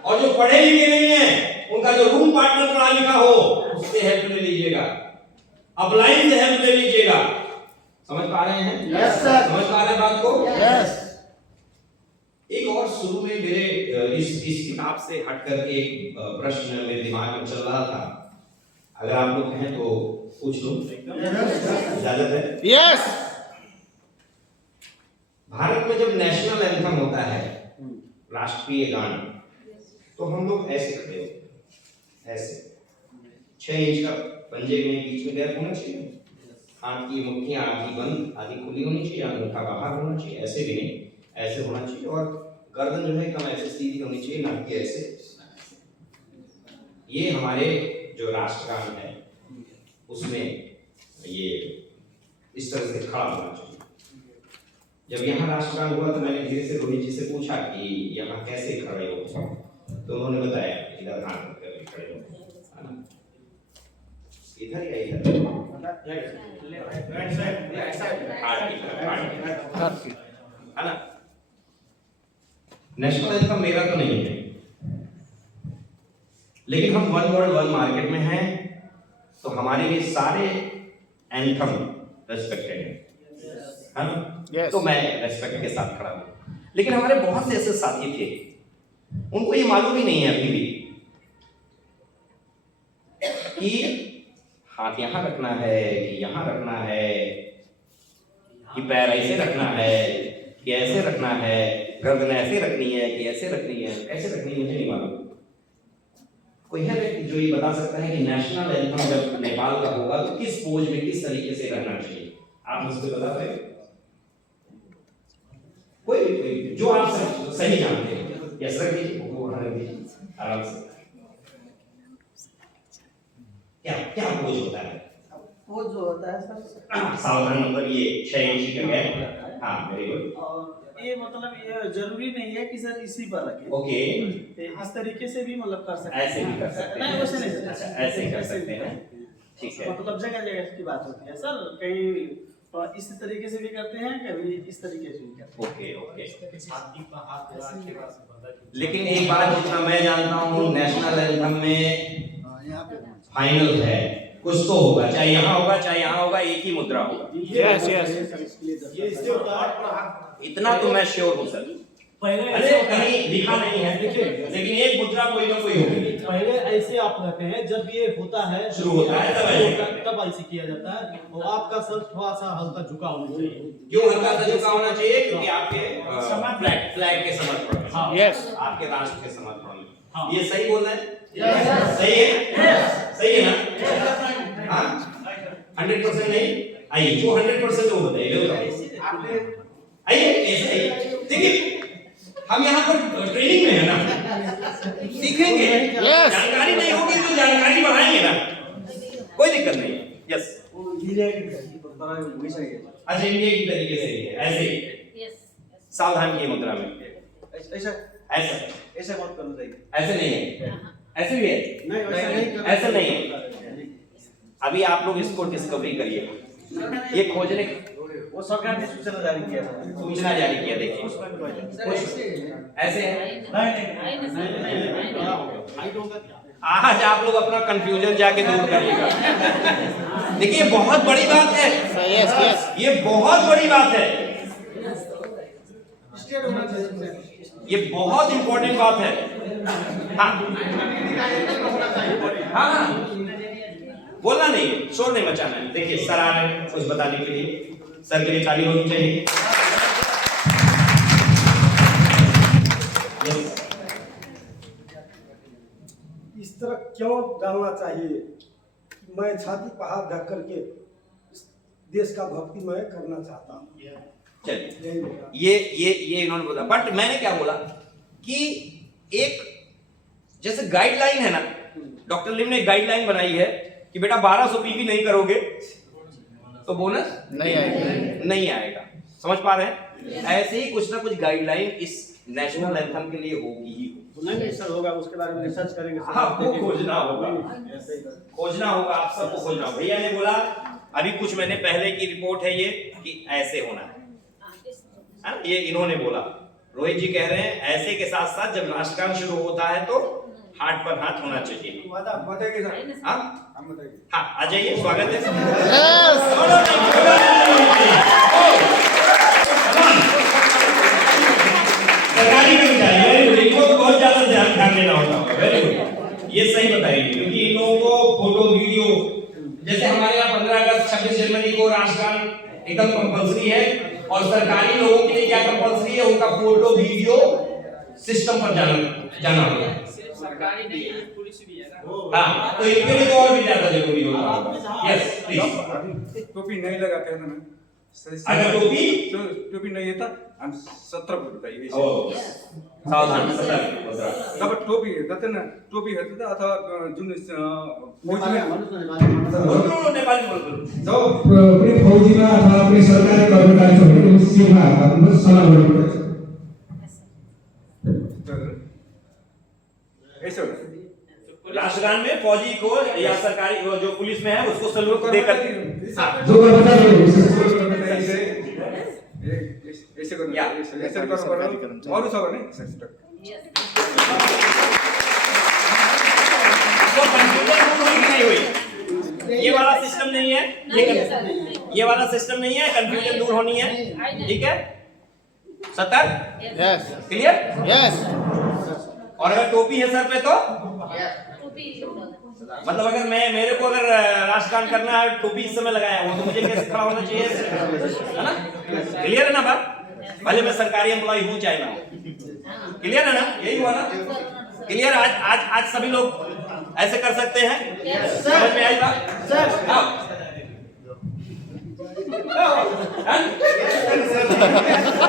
और जो पढ़े लिखे नहीं है, उनका जो रूम पार्टनर पढ़ा लिखा हो, उससे हेल्प ले लीजिएगा, अपलाइन से हेल्प ले लीजिएगा। समझ पा रहे हैं? Yes sir. समझ पा रहे हैं बात को? यस। एक और शुरू में मेरे इस किताब से हट करके एक प्रश्न मेरे दिमाग में चल रहा था। अगर आप लोग कहें तो पूछ लो, इजाजत है? यस। भारत में जब नेशनल एंथम होता है, राष्ट्रीय गान, तो हम लोग ऐसे खड़े होते हैं, ऐसे 6 इंच का पंजे में बीच में गैप होना चाहिए, हाथ की मुट्ठियां आधी बंद आधी खुली होनी चाहिए, अंगूठा बाहर होना चाहिए, ऐसे भी नहीं, ऐसे होना चाहिए। और गर्दन जो है कम ऐसे सीधी होनी चाहिए, नाक की ऐसे। ये हमारे जो राष्ट्रगान है उसमें ये इस तरह से खड़ा होना चाहिए। जब यहाँ राष्ट्रगान हुआ तो मैंने धीरे से रोहित जी से पूछा कि यहाँ कैसे खड़े हो, तो उन्होंने बताया इधर हाथ करके खड़े हो, है ना? इधर या इधर? है ना? नेशनल एंथम मेरा तो नहीं है, लेकिन हम वन वर्ल्ड वन मार्केट में हैं, तो हमारे लिए सारे एंथम रेस्पेक्टेड है ना? Yes. तो मैं रेस्पेक्ट के साथ खड़ा हूं। लेकिन हमारे बहुत से ऐसे साथी थे, उनको ये मालूम ही नहीं है अभी भी कि हाथ यहां रखना है कि यहां रखना है, कि पैर ऐसे रखना है कि ऐसे रखना है, गर्दन ऐसे रखनी है कि ऐसे रखनी है, कैसे रखनी है मुझे नहीं मालूम। कोई है व्यक्ति जो ये बता सकता है कि नेशनल एंथम जब नेपाल का होगा तो किस पोज में किस तरीके से रहना चाहिए? आप मुझे बता पाए? कोई जो आप सही जानते हैं, यस रख दीजिए, वो रख दीजिए आराम से। क्या क्या पोज होता है? वो जो होता है सर, सावधान, मतलब ये 6 इंच का गैप। हाँ वेरी गुड। और ये मतलब ये जरूरी नहीं है कि सर इसी पर रखें, ओके, इस तरीके से भी मतलब कर सकते हैं। ऐसे भी कर सकते हैं। नहीं वैसे नहीं, अच्छा, ऐसे ही कर सकते हैं, ठीक है। मतलब जगह जगह की बात होती है सर, कहीं तो इस तरीके से भी करते हैं, कभी इस तरीके से भी करते हैं। ओके लेकिन एक बात जितना मैं जानता हूँ, नेशनल एंथम में फाइनल है, कुछ तो होगा, चाहे यहाँ होगा चाहे यहाँ होगा, एक ही मुद्रा होगा। Yes yes. ये इससे होता है। इतना तो मैं श्योर हूँ सर। पहले अरे कहीं लिखा नहीं है, लेकिन एक मुद्रा कोई ना कोई होगी। पहले ऐसे आप कहते हैं, जब ये होता है शुरू होता है, तब ऐसे करते हैं। तब ऐसे किया जाता है। और आपका सर थोड़ा सा हल्का झुका होना चाहिए। क्यों हल्का सा झुका होना चाहिए? क्योंकि आपके फ्लैग के समर्पण में, हाँ। यस। आपके राष्ट्र के समर्पण में। हाँ। ये सही बोल रहे हैं? सही है? सही है ना? हाँ 100% नहीं? आइए जो 100% वो बताइए। आइए ऐसे आइए, देखिए हम यहाँ पर ट्रेनिंग में है ना, सीखेंगे। Yes. जानकारी नहीं होगी तो जानकारी बढ़ाएंगे ना, कोई दिक्कत नहीं। यस, अच्छा इंडिया की तरीके से ही है, ऐसे ही सावधान की मुद्रा में, ऐसा ऐसा ऐसा मत करना चाहिए। ऐसे नहीं है, ऐसे भी है, नहीं वैसा नहीं करना ऐसा नहीं है। अभी आप लोग इसको डिस्कवरी करिए, ये खोजने वो सरकार ने सूचना जारी किया था। सूचना जारी किया, देखिए उसमें भी बताइए। कुछ ऐसे है। हाइट होगा क्या? आज आप लोग अपना कंफ्यूजन जाके दूर करिएगा। देखिए बहुत बड़ी बात है, यस यस। ये बहुत बड़ी बात है, स्ट्रेट होना चाहिए। ये बहुत इंपॉर्टेंट बात है। हाँ हाँ बोलना नहीं, शोर नहीं मचाना है। देखिए सर आ रहे हैं कुछ बताने के लिए, सर के लिए ताली होनी चाहिए। इस तरह क्यों डालना चाहिए? मैं छाती पहाड़ ढक करके इस देश का भक्ति मैं करना चाहता हूँ। चलिए यही मेरा ये इन्होंने बोला, बट मैंने क्या बोला कि एक जैसे गाइडलाइन है ना, डॉक्टर लिम ने गाइडलाइन बनाई है कि बेटा 1200 पीवी नहीं करोगे तो बोनस नहीं आएगा। समझ पा रहे हैं? ऐसे ही कुछ ना कुछ गाइडलाइन इस नेशनल एंथम के लिए होगी ही। नहीं सर होगा, उसके बारे में रिसर्च करेंगे सर। आपको खोजना होगा, खोजना होगा, आप सबको खोजना होगा। भैया ने बोला अभी कुछ महीने पहले की रिपोर्ट है ये कि ऐसे होना है, ये इन्होंने बोला। रोहित जी कह रहे हैं ऐसे के साथ साथ जब राष्ट्रगान शुरू होता है तो हाथ पर हाथ होना चाहिए। हाँ आ जाइए, स्वागत है। सरकारी कर्मचारी इनको बहुत ज्यादा ध्यान देना होता है। वेरी गुड, ये सही बताएंगे क्योंकि इन लोगों को फोटो वीडियो, जैसे हमारे यहाँ 15 अगस्त 26 जनवरी को राष्ट्रगान एकदम कंपल्सरी है और सरकारी लोगों के लिए क्या कंपल्सरी है, उनका फोटो वीडियो सिस्टम पर जाना होगा। सरकारी नहीं है, पुलिस भी है ना। हाँ, तो इनके लिए तो और भी ज्यादा जरूरी होगा। Yes please. टोपी नहीं लगाते हैं ना, अगर टोपी नहीं है हम 17 को बताइए। सावधान तब टोपी कहते ना, टोपी है अथवा जुन नेपाली बोल जो फौजीमा अथवा कुनै सरकारी कर्मचारी छ भने उसमा हाम्रो सल्लाह गर्नुपर्छ। ऐसा राष्ट्रगान में फौजी को या सरकारी जो पुलिस में है उसको सैल्यूट देकर जो ऐसे करो, ऐसे करो और सब नहीं तो कंफ्यूजन हुई कि नहीं हुई? ये वाला सिस्टम नहीं है, ये वाला सिस्टम नहीं है, कंफ्यूजन दूर होनी है। ठीक है, 70 क्लियर? यस। और अगर टोपी है सर पे तो मतलब अगर मेरे को अगर राष्ट्रगान करना है, टोपी इस समय लगाया हो तो मुझे कैसे खड़ा होना चाहिए, है ना? क्लियर है ना बात? भले मैं सरकारी एम्प्लॉय हूँ चाहे ना हूँ, क्लियर है ना? यही हुआ ना? क्लियर? आज सभी लोग ऐसे कर सकते हैं? समझ में आई बात?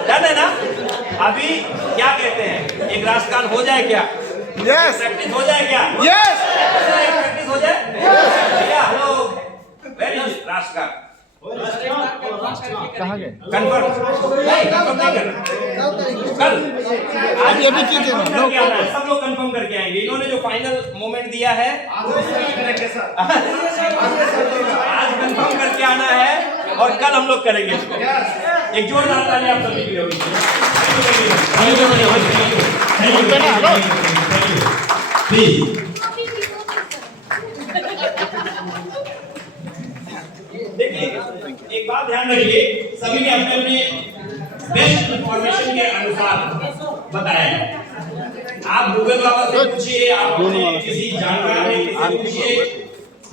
डन है ना? अभी क्या कहते हैं, एक राष्ट्रगान हो जाए क्या? यस। प्रैक्टिस हो जाए क्या? यस। प्रैक्टिस हो जाए? भैया हेलो, वेरी गुड। राष्ट्रगान कहाँ गए? कंफर्म नहीं करना कल अभी कीजिए ना, सब लोग कंफर्म करके आएंगे। इन्होंने जो फाइनल मोमेंट दिया है आज कंफर्म करके आना है और कल हम लोग करेंगे इसको। एक जोरदार ताली आप सभी के लिए होगी। प्लीज देखिए, एक बात ध्यान रखिए, सभी ने अपने अपने बेस्ट इंफॉर्मेशन के अनुसार बताया है। आप गूगल बाबा से पूछिए, आप अपने किसी जानकार से पूछिए,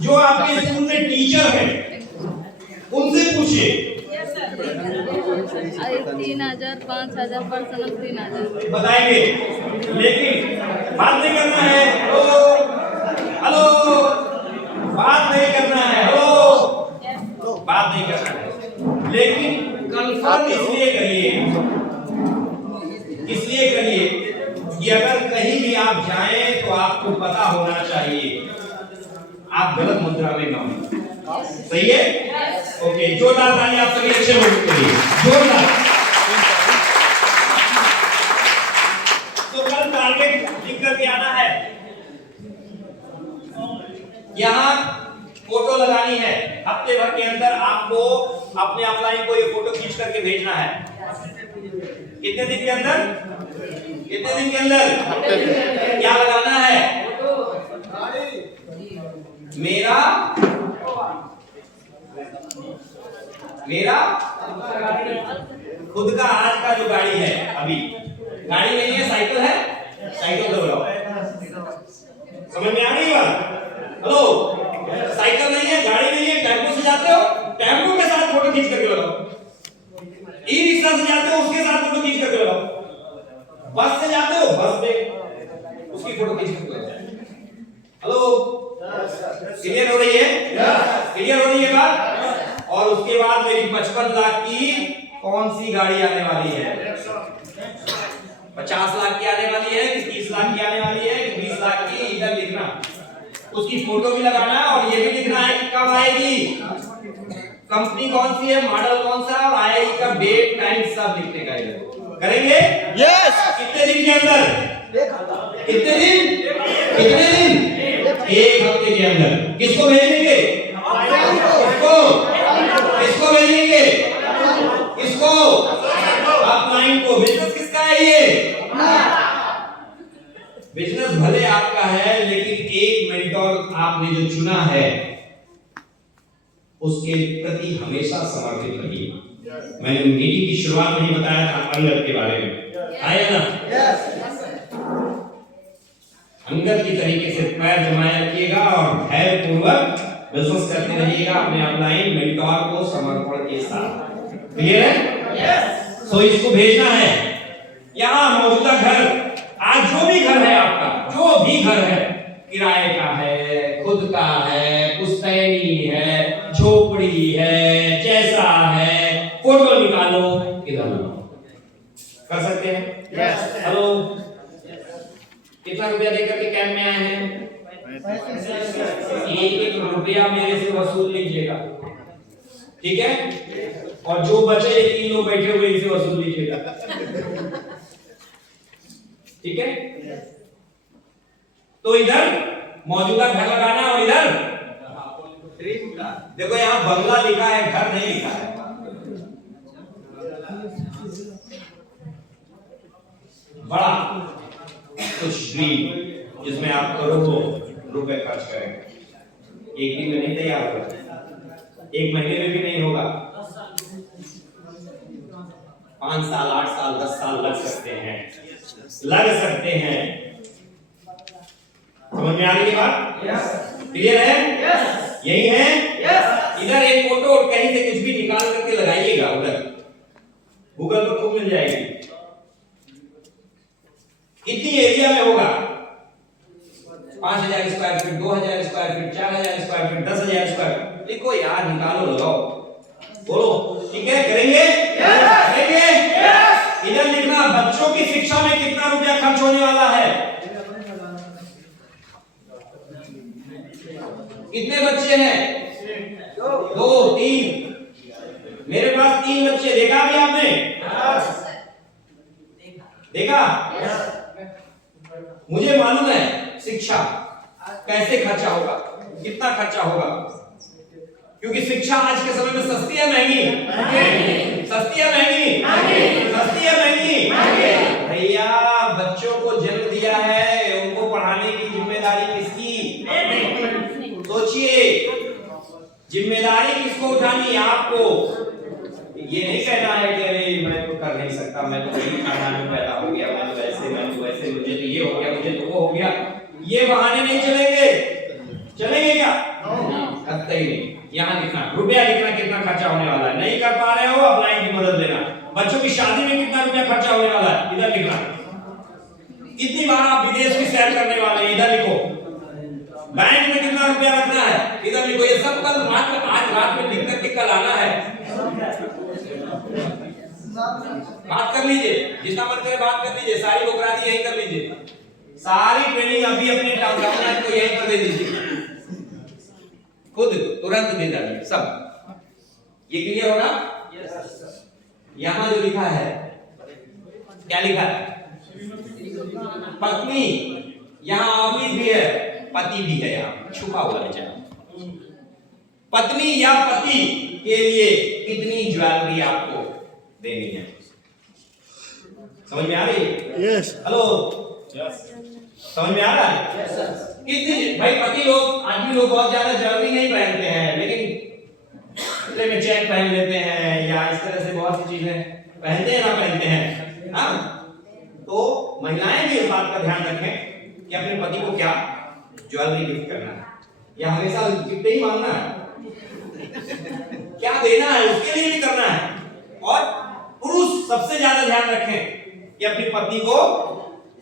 जो आपके स्कूल में टीचर हैं उनसे पूछिए। 3000 5000 पर्सनल 3000 बताएंगे, लेकिन बात नहीं करना है। हेलो बात नहीं करना है, बात नहीं करना है, लेकिन कंफर्म इसलिए करिए कि अगर कहीं भी आप जाएं तो आपको पता होना चाहिए आप गलत मुद्रा में ना हो। सही है? ओके, जोरदार ताली आप सभी अच्छे लोगों के लिए, जोरदार। तो कल टारगेट लिख करके आना है, यहाँ फोटो लगानी है। हफ्ते भर के अंदर आपको अपने अपलाइन को ये फोटो खींच करके भेजना है। कितने दिन के अंदर? कितने दिन के अंदर? क्या लगाना है? मेरा खुद का आज का जो गाड़ी है, अभी गाड़ी नहीं है, साइकिल है, साइकिल दौड़ाओ। समझ में आ गई बात? हेलो, साइकिल नहीं है, गाड़ी नहीं है, टेम्पो से जाते हो, टेम्पो के साथ फोटो खींच करके लगाओ। ई रिक्शा से जाते हो, उसके साथ फोटो खींच करके लगाओ। बस से जाते हो, बस में उसकी फोटो खींच करके लगाओ। हेलो, क्लियर हो रही है? क्लियर हो रही है बात? और उसके बाद मेरी 55 लाख की कौन सी गाड़ी आने वाली है? 50 लाख की आने वाली है कि 30 लाख की आने वाली है कि 20 लाख की इधर लिखना, उसकी फोटो भी लगाना है और ये भी लिखना है कि कब आएगी, कंपनी कौन सी है, मॉडल कौन सा और आएगी कब, डेट टाइम सब लिखने का इधर। करेंगे? यस। कितने दिन के अंदर? कितने दिन? कितने दिन? 1 हफ्ते के अंदर। किसको भेजेंगे? किसको? किसको भेजेंगे? किसको? अपलाइन को। बिजनेस किसका है ये? बिजनेस भले आपका है, लेकिन एक मेंटोर आपने जो चुना है उसके प्रति हमेशा समर्पित रहिए। मैंने मीटिंग की शुरुआत में ही बताया था अंगद के बारे में, आया ना? अंगद की तरीके से पैर जमाया रखिएगा और धैर्य पूर्वक बिजनेस करते रहिएगा अपने अपलाइन मेंटोर को समर्पण के साथ। क्लियर है? सो इसको भेजना है। यहाँ मौजूदा घर, आज जो भी घर है आपका, जो भी घर है, किराए का है, खुद का है, पुश्तैनी है, झोपड़ी है, जैसा है, फोटो निकालो, इधर कर सकते हैं। हेलो, कितना रुपया देकर के कैंप में आए हैं? 1-1 रुपया मेरे से वसूल लीजिएगा, ठीक है? और जो बचे 3 लोग बैठे हुए इनसे वसूल लीजिएगा, ठीक है? तो इधर मौजूदा घर लगाना और इधर देखो यहाँ बंगला लिखा है, घर नहीं लिखा है। बड़ा कुछ ड्रीम जिसमें आप करोड़ों रुपए खर्च करें, एक दिन में नहीं तैयार होगा, 1 महीने में भी नहीं होगा, 5 साल, 8 साल, 10 साल लग सकते हैं, लग सकते हैं। समझ में आ रही है बात? क्लियर है? यही है? इधर एक फोटो कहीं से कुछ भी निकाल करके लगाइएगा, उधर गूगल पर खूब मिल जाएगी। कितनी एरिया में होगा? 5000 square feet, 2000 square feet, 4000 square feet, 10,000 square feet. लिखो यार, निकालो, लगाओ, बोलो। ठीक है? करेंगे? करेंगे? इधर लिखना, बच्चों की शिक्षा में कितना रुपया खर्च होने वाला है। कितने बच्चे हैं? 2, 3। मेरे पास 3 बच्चे, देखा भी आपने? देखा? मुझे मालूम है शिक्षा कैसे खर्चा होगा, कितना खर्चा होगा, क्योंकि शिक्षा आज के समय में सस्ती है महंगी? सस्ती है महंगी? सस्ती है महंगी? भैया, बच्चों को जन्म दिया है, उनको पढ़ाने की जिम्मेदारी किसकी? सोचिए, जिम्मेदारी किसको उठानी है? आपको। ये नहीं कहना है कि अरे मैं तो कर नहीं सकता, मैं तो वही खाना में पैदा हो गया, मैं तो ऐसे, मैं तो वैसे, मुझे तो ये हो गया, मुझे तो वो हो गया। ये बहाने नहीं चलेंगे। चलेंगे क्या? कतई नहीं। यहाँ लिखना, रुपया लिखना, कितना खर्चा होने वाला है। नहीं कर पा रहे हो, अपलाइन की मदद लेना। बच्चों की शादी में कितना रुपया खर्चा होने वाला है, इधर लिखना। कितनी बार आप विदेश की सैर करने वाले हैं, इधर लिखो। बैंक में कितना रुपया रखना है, इधर लिखो। ये सब कल रात में, आज रात में लिख करके कल आना है। बात कर लीजिए, जितना मन करे बात कर लीजिए, सारी बुकराती यही कर लीजिए, सारी ट्रेनिंग अभी अपने डाउनलाइन को यहीं पर दे दीजिए, खुद तुरंत दे दीजिए सब। ये क्लियर होगा? यहाँ जो लिखा है, क्या लिखा है? पत्नी, यहाँ आदमी भी है, पति भी है, यहाँ छुपा हुआ है। पत्नी या पति के लिए कितनी ज्वेलरी आपको देनी है? समझ में आ रही है? यस। हेलो, समझ में आ रहा है? कितनी? भाई पति लोग, आदमी लोग बहुत ज्यादा ज्वेलरी नहीं पहनते हैं, लेकिन में चेक पहन लेते हैं या इस तरह से बहुत सी चीजें पहनते हैं, ना पहनते हैं। हाँ, तो महिलाएं भी इस बात का ध्यान रखें कि अपने पति को क्या ज्वेलरी गिफ्ट करना है, या हमेशा गिफ्ट ही मांगना है, क्या देना है उसके लिए भी करना है। और पुरुष सबसे ज्यादा ध्यान रखें कि अपनी पत्नी को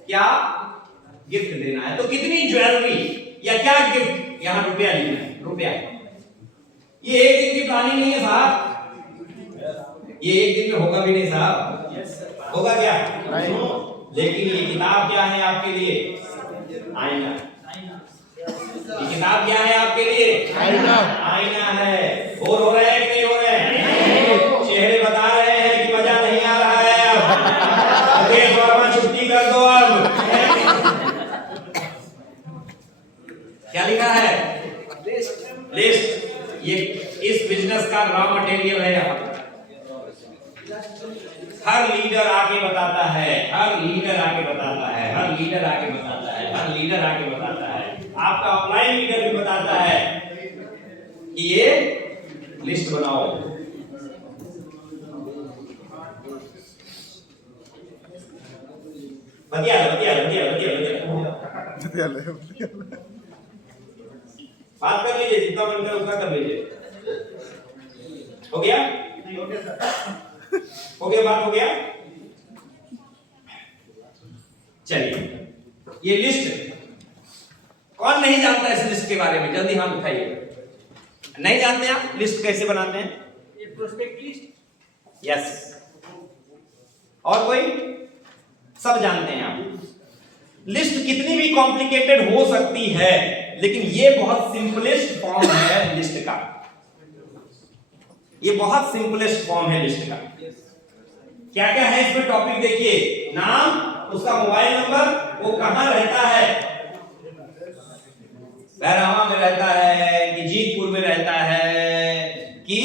क्या गिफ्ट देना है। तो कितनी ज्वेलरी या क्या गिफ्ट, यहाँ रुपया लिखना है, रुपया। ये एक दिन की प्लानिंग नहीं है साहब, ये एक दिन में होगा भी नहीं साहब, होगा क्या? लेकिन ये किताब क्या है आपके लिए? आईना। ये किताब क्या है आपके लिए? आईना। आईना है। बोर हो रहे हैं कि नहीं हो रहे हैं? चेहरे बता रहे हैं कि मजा नहीं आ रहा है अब। मुकेश वर्मा छुट्टी कर दो अब। क्या लिखा है? लिस्ट। ये इस बिजनेस का रॉ मटेरियल है यहाँ। हर लीडर आके बताता है, हर लीडर आके बताता है, हर लीडर आके बताता है, हर लीडर आके बताता है। आपका अपलाइन लीडर भी बताता है कि ये लिस्ट बनाओ। बतिया बतिया बतिया बतिया बतिया बात कर लीजिए, जितना मन करे उतना कर लीजिए। हो गया? हो गया, बात हो गया। चलिए, ये लिस्ट कौन नहीं जानता इस लिस्ट के बारे में? जल्दी हाथ उठाइए। नहीं जानते आप लिस्ट कैसे बनाते हैं? ये प्रोस्पेक्ट लिस्ट। यस। और कोई? सब जानते हैं आप। लिस्ट कितनी भी कॉम्प्लिकेटेड हो सकती है, लेकिन ये बहुत सिंपलेस्ट फॉर्म है लिस्ट का। ये बहुत सिंपलेस्ट फॉर्म है लिस्ट का। क्या क्या है इसमें टॉपिक देखिए। नाम, उसका मोबाइल नंबर, वो कहां रहता है, बैरहवा में रहता है कि जीतपुर में रहता है कि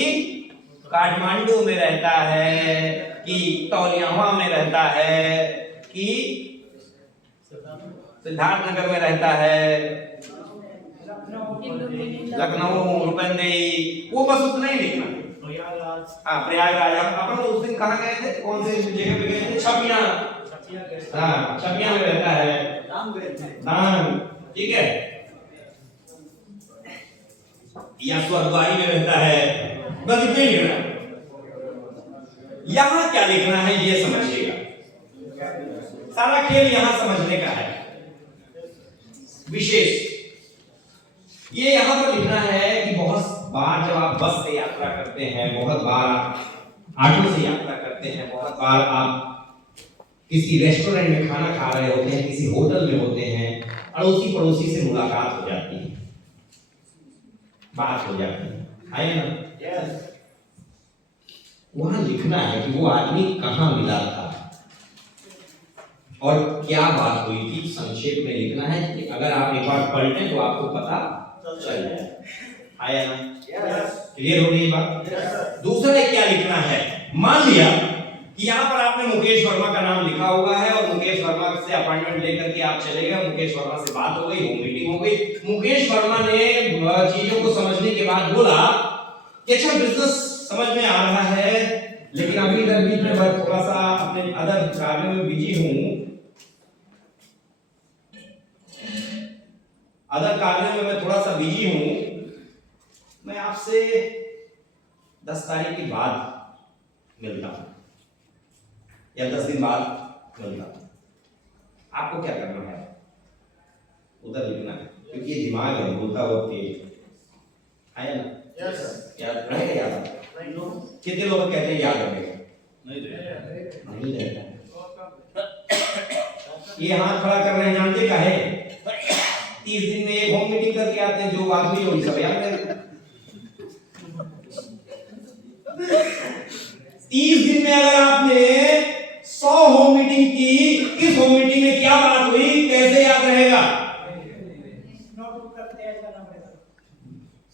काठमांडू में रहता है कि तौलियावा में रहता है कि सिद्धार्थनगर में रहता है, लखनऊ, रुपंदेही, वो बस उतना ही लिखना। हाँ, प्रयागराज। अपन उस दिन कहाँ गए थे? कौन से जगह पे गए थे? छपिया। हाँ, छपिया में रहता है। दान, ठीक है। या स्वर्गवारी में रहता है। बस इतना ही लिखना। यहाँ क्या लिखना है ये समझिएगा। सारा खेल यहाँ समझने का है। विशेष ये यहां पर लिखना है कि बहुत बार जब आप बस से यात्रा करते हैं, बहुत बार आप ऑटो से यात्रा करते हैं, बहुत बार आप किसी रेस्टोरेंट में खाना खा रहे होते हैं, किसी होटल में होते हैं, अड़ोसी पड़ोसी से मुलाकात हो जाती है, बात हो जाती है ना? वहां लिखना है कि वो आदमी कहां मिला था और क्या बात हुई थी। संक्षेप में लिखना है कि अगर आप एक बार पढ़ते तो आपको पता चल जाए। आया ना? क्लियर हो रही है बात? दूसरा है क्या लिखना है। मान लिया कि यहाँ पर आपने मुकेश वर्मा का नाम लिखा हुआ है और मुकेश वर्मा से अपॉइंटमेंट लेकर के आप चले गए, मुकेश वर्मा से बात हो गई, होम मीटिंग हो गई। मुकेश वर्मा ने चीजों को समझने के बाद बोला कि अच्छा बिजनेस समझ में आ रहा है, लेकिन अभी इधर बीच में मैं थोड़ा सा अपने अदर कार्यों में बिजी हूँ, अदर कार्यों में मैं थोड़ा सा बिजी हूँ, मैं आपसे 10 तारीख के बाद मिलता हूँ या 10 दिन बाद मिलता हूँ। आपको क्या करना है? उधर लिखना है, क्योंकि ये दिमाग है, बोलता हुआ तेज। आया ना? याद रहेगा? याद कितने लोग कहते हैं याद रहेगा? नहीं रहता। ये हाथ खड़ा कर रहे हैं, जानते का है? 30 दिन में एक होम मीटिंग करके आते हैं, जो बात हुई वही सब याद रहेगा। 30 दिन में अगर आपने 100 होम मीटिंग की, किस होम मीटिंग में क्या बात हुई कैसे याद रहेगा?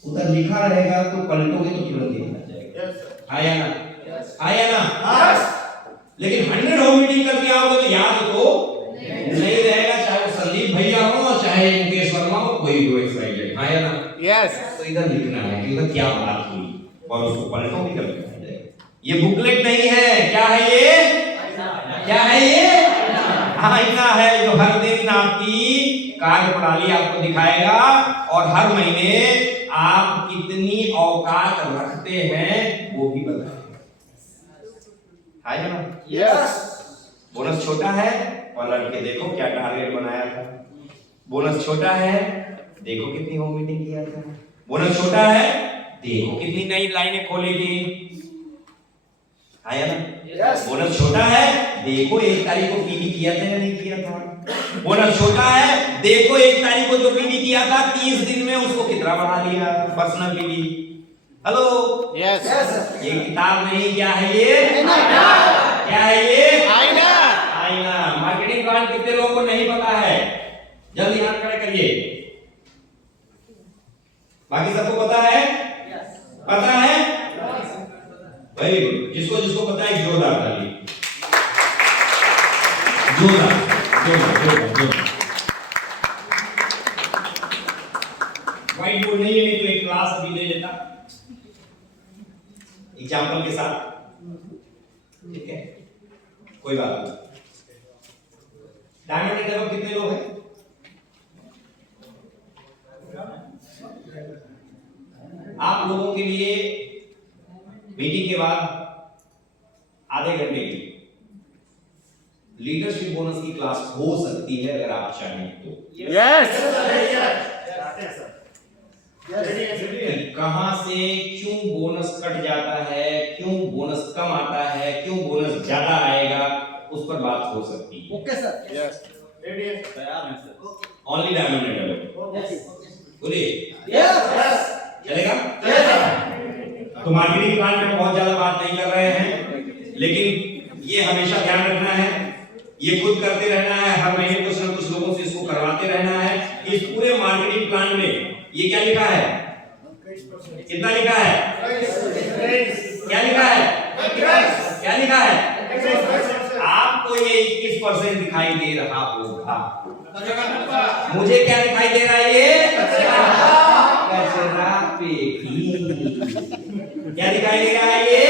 उधर लिखा रहेगा तो पलटोगे तो तुरंत याद आ जाएगा। आया ना? आया ना? लेकिन 100 होम मीटिंग करके आओगे तो याद तो नहीं रहेगा, चाहे वो संदीप भैया हो चाहे मुकेश वर्मा हो, कोई भी एक्सवाइजेड। आया ना? तो इधर लिखना है कि उधर क्या बात हुई और उसको पलटो भी करके आ जाएगा। ये बुकलेट नहीं है, क्या है ये? क्या है ये? आईना है, जो हर दिन आपकी कार्य प्रणाली आपको दिखाएगा और हर महीने आप कितनी औकात रखते हैं वो भी बताएगा। है ना? बोनस छोटा है और लड़के देखो क्या टारगेट बनाया था। बोनस छोटा है, देखो कितनी होम मीटिंग किया था। बोनस छोटा है, देखो कितनी नई लाइनें खोली थी। आया ना? बोनस छोटा है, देखो 1 तारीख को पीवी किया था या नहीं किया था। बोनस छोटा है, देखो 1 तारीख को जो पीवी किया था 30 दिन में उसको कितना बढ़ा लिया पर्सनल पीवी। हेलो यस ये किताब नहीं, क्या है ये? क्या है ये? आईना। आईना। मार्केटिंग प्लान कितने लोगों को नहीं पता है? जल्दी हाथ खड़े करिए। बाकी सबको पता है? पता है? Very good. जिसको जिसको पता है जोरदार ताली। जोरदार जोरदार जोरदार जोरदार। व्हाइट बोर्ड नहीं है, नहीं तो एक क्लास अभी ले लेता एग्जाम्पल के साथ, ठीक है? कोई बात नहीं। डायमंड एंड अब कितने लोग हैं? आप लोगों के लिए मीटिंग के बाद आधे घंटे की लीडरशिप बोनस की क्लास हो सकती है अगर आप चाहें तो। यस कहां से क्यों बोनस कट जाता है, क्यों बोनस कम आता है, क्यों बोनस ज्यादा आएगा, उस पर बात हो सकती है। Okay sir. Yes only diamond and double. बोलिए यस चलेगा? तो मार्केटिंग प्लान में बहुत ज्यादा बात नहीं कर रहे हैं, लेकिन ये हमेशा ध्यान रखना है, ये खुद करते रहना है, हर महीने कुछ ना कुछ लोगों से इसको करवाते रहना है। इस पूरे मार्केटिंग प्लान में ये क्या लिखा है? कितना लिखा है? क्या लिखा है? क्या लिखा है? आपको ये 21% दिखाई दे रहा होगा। मुझे क्या दिखाई दे रहा है? ये कचरा पेटी। क्या दिखाई दे रहा है? ये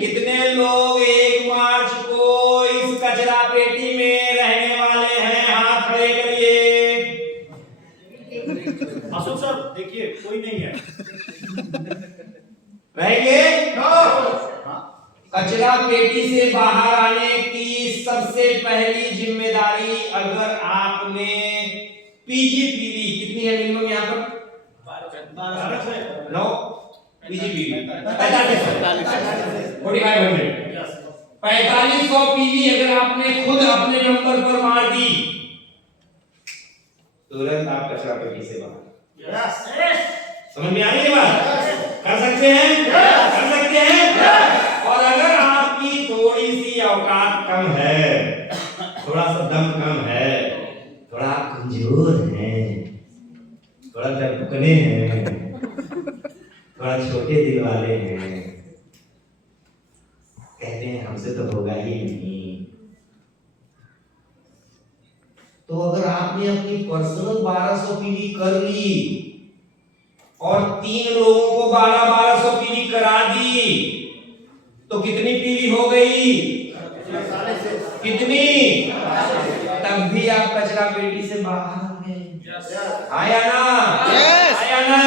कितने लोग 1 मार्च को इस कचरा पेटी में रहने वाले हैं? हाथ खड़े करिए। अशोक सर देखिए कोई नहीं है। रहेंगे? कचरा पेटी से बाहर आने की सबसे पहली जिम्मेदारी, अगर आपने पीजीपीवी कितनी है मिनिमम यहाँ पर? 9 पीजीपीवी 4500 पीवी अगर आपने खुद अपने नंबर पर मार दी, तुरंत आप कचरा पेटी से बाहर। समझ में आ रही है बात? कर सकते हैं? कर सकते हैं? और अगर आपकी थोड़ी सी औकात कम है, थोड़ा सा दम कम है, थोड़ा आप कमजोर हैं, थोड़ा डरपुकने हैं, थोड़ा छोटे दिल वाले हैं, कहते हैं हमसे तो होगा ही नहीं, तो अगर आपने अपनी पर्सनल 1200 पीवी कर ली और 3 लोगों को 1200 पीवी करा दी, तो कितनी पीवी हो गई? कितनी? तब भी आप कचरा पेटी से बाहर हैं। आया ना? आया ना?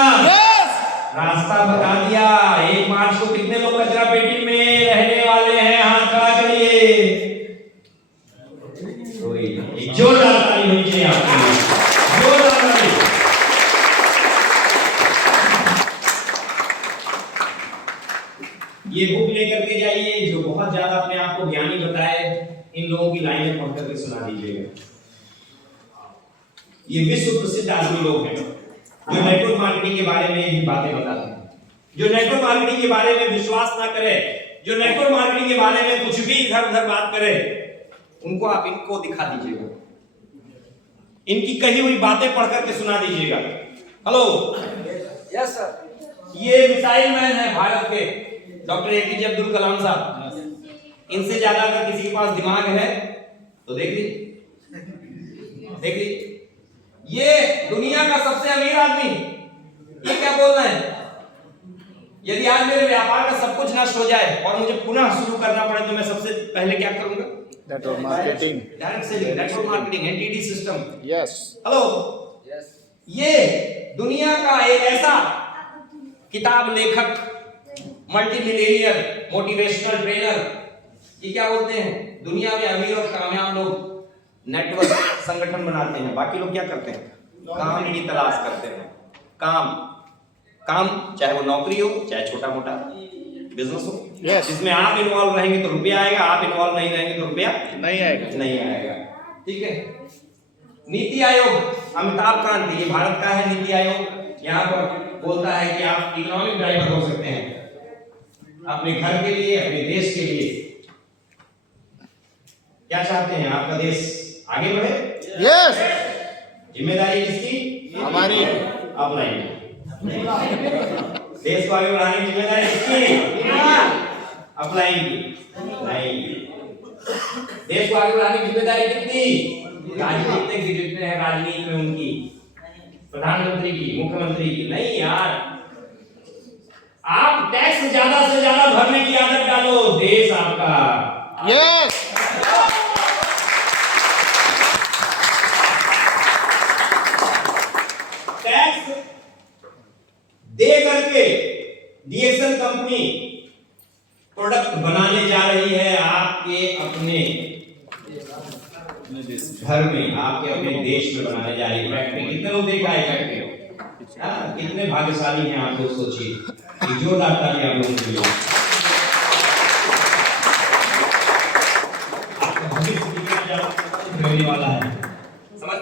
रास्ता बता दिया। 1 मार्च को कितने लोग कचरा पेटी में रहने वाले हैं? हाथ खड़ा करिए। कोई नहीं। जोरदार ताली होनी चाहिए आपके लिए। जोरदार ताली। ये बुक लेकर के जाइए, जो बहुत ज्यादा अपने आप को ज्ञानी बताए, इन लोगों की लाइनें पढ़ करके सुना दीजिएगा। ये विश्व प्रसिद्ध आदमी लोग हैं जो नेटवर्क मार्केटिंग के बारे में ही बातें बताते हैं। जो नेटवर्क मार्केटिंग के बारे में विश्वास ना करे, जो नेटवर्क मार्केटिंग के बारे में कुछ भी इधर उधर बात करे, उनको आप इनको दिखा दीजिएगा, इनकी कही हुई बातें पढ़ करके सुना दीजिएगा। Hello yes sir. ये मिसाइल मैन है भारत के, डॉक्टर एपीजे अब्दुल कलाम साहब। इनसे ज्यादा अगर किसी के पास दिमाग है तो देख लीजिए, देख लीजिए। ये दुनिया का सबसे अमीर आदमी, ये क्या बोल रहे हैं? यदि आज मेरे व्यापार का सब कुछ नष्ट हो जाए और मुझे पुनः शुरू करना पड़े, तो मैं सबसे पहले क्या करूंगा? Network marketing. Direct selling, network marketing, NTD system. Yes. Hello yes. ये दुनिया का एक ऐसा किताब लेखक, मल्टी मिलियनियर, मोटिवेशनल ट्रेनर, ये क्या बोलते हैं? दुनिया में अमीर और कामयाब लोग नेटवर्क संगठन बनाते हैं, बाकी लोग क्या करते हैं? काम की तलाश करते हैं। काम, काम चाहे वो नौकरी हो, चाहे छोटा मोटा बिजनेस हो, इसमें आप इन्वॉल्व रहेंगे तो रुपया आएगा, आप इन्वॉल्व नहीं रहेंगे तो रुपया नहीं आएगा। नहीं आएगा। ठीक है। नीति आयोग, अमिताभ कांत, ये भारत का है नीति आयोग। यहाँ पर बोलता है कि आप इकोनॉमिक ड्राइवर हो सकते हैं अपने घर के लिए, अपने देश के लिए। क्या चाहते हैं? आपका देश आगे बढ़े। यस। जिम्मेदारी किसकी? हमारी। अपनाइए। देश को आगे बढ़ाने की जिम्मेदारी किसकी? अपनाएंगे। देश को आगे बढ़ाने की जिम्मेदारी कितनी? राजनीति की, जितने हैं राजनीति में उनकी, प्रधानमंत्री की, मुख्यमंत्री की। नहीं यार, आप टैक्स ज्यादा से ज्यादा भरने की आदत डालो, देश आपका। यस। टैक्स दे करके डीएक्सन कंपनी प्रोडक्ट बनाने जा रही है आपके अपने घर में, आपके अपने देश में बनाने जा रही है फैक्ट्री। कितने लोग देखा है फैक्ट्री? कितने भाग्यशाली हैं आप लोग, सोचिए। जोरदार ताली आप लोगों के लिए। आपका भविष्य कितना ज्यादा वाला है।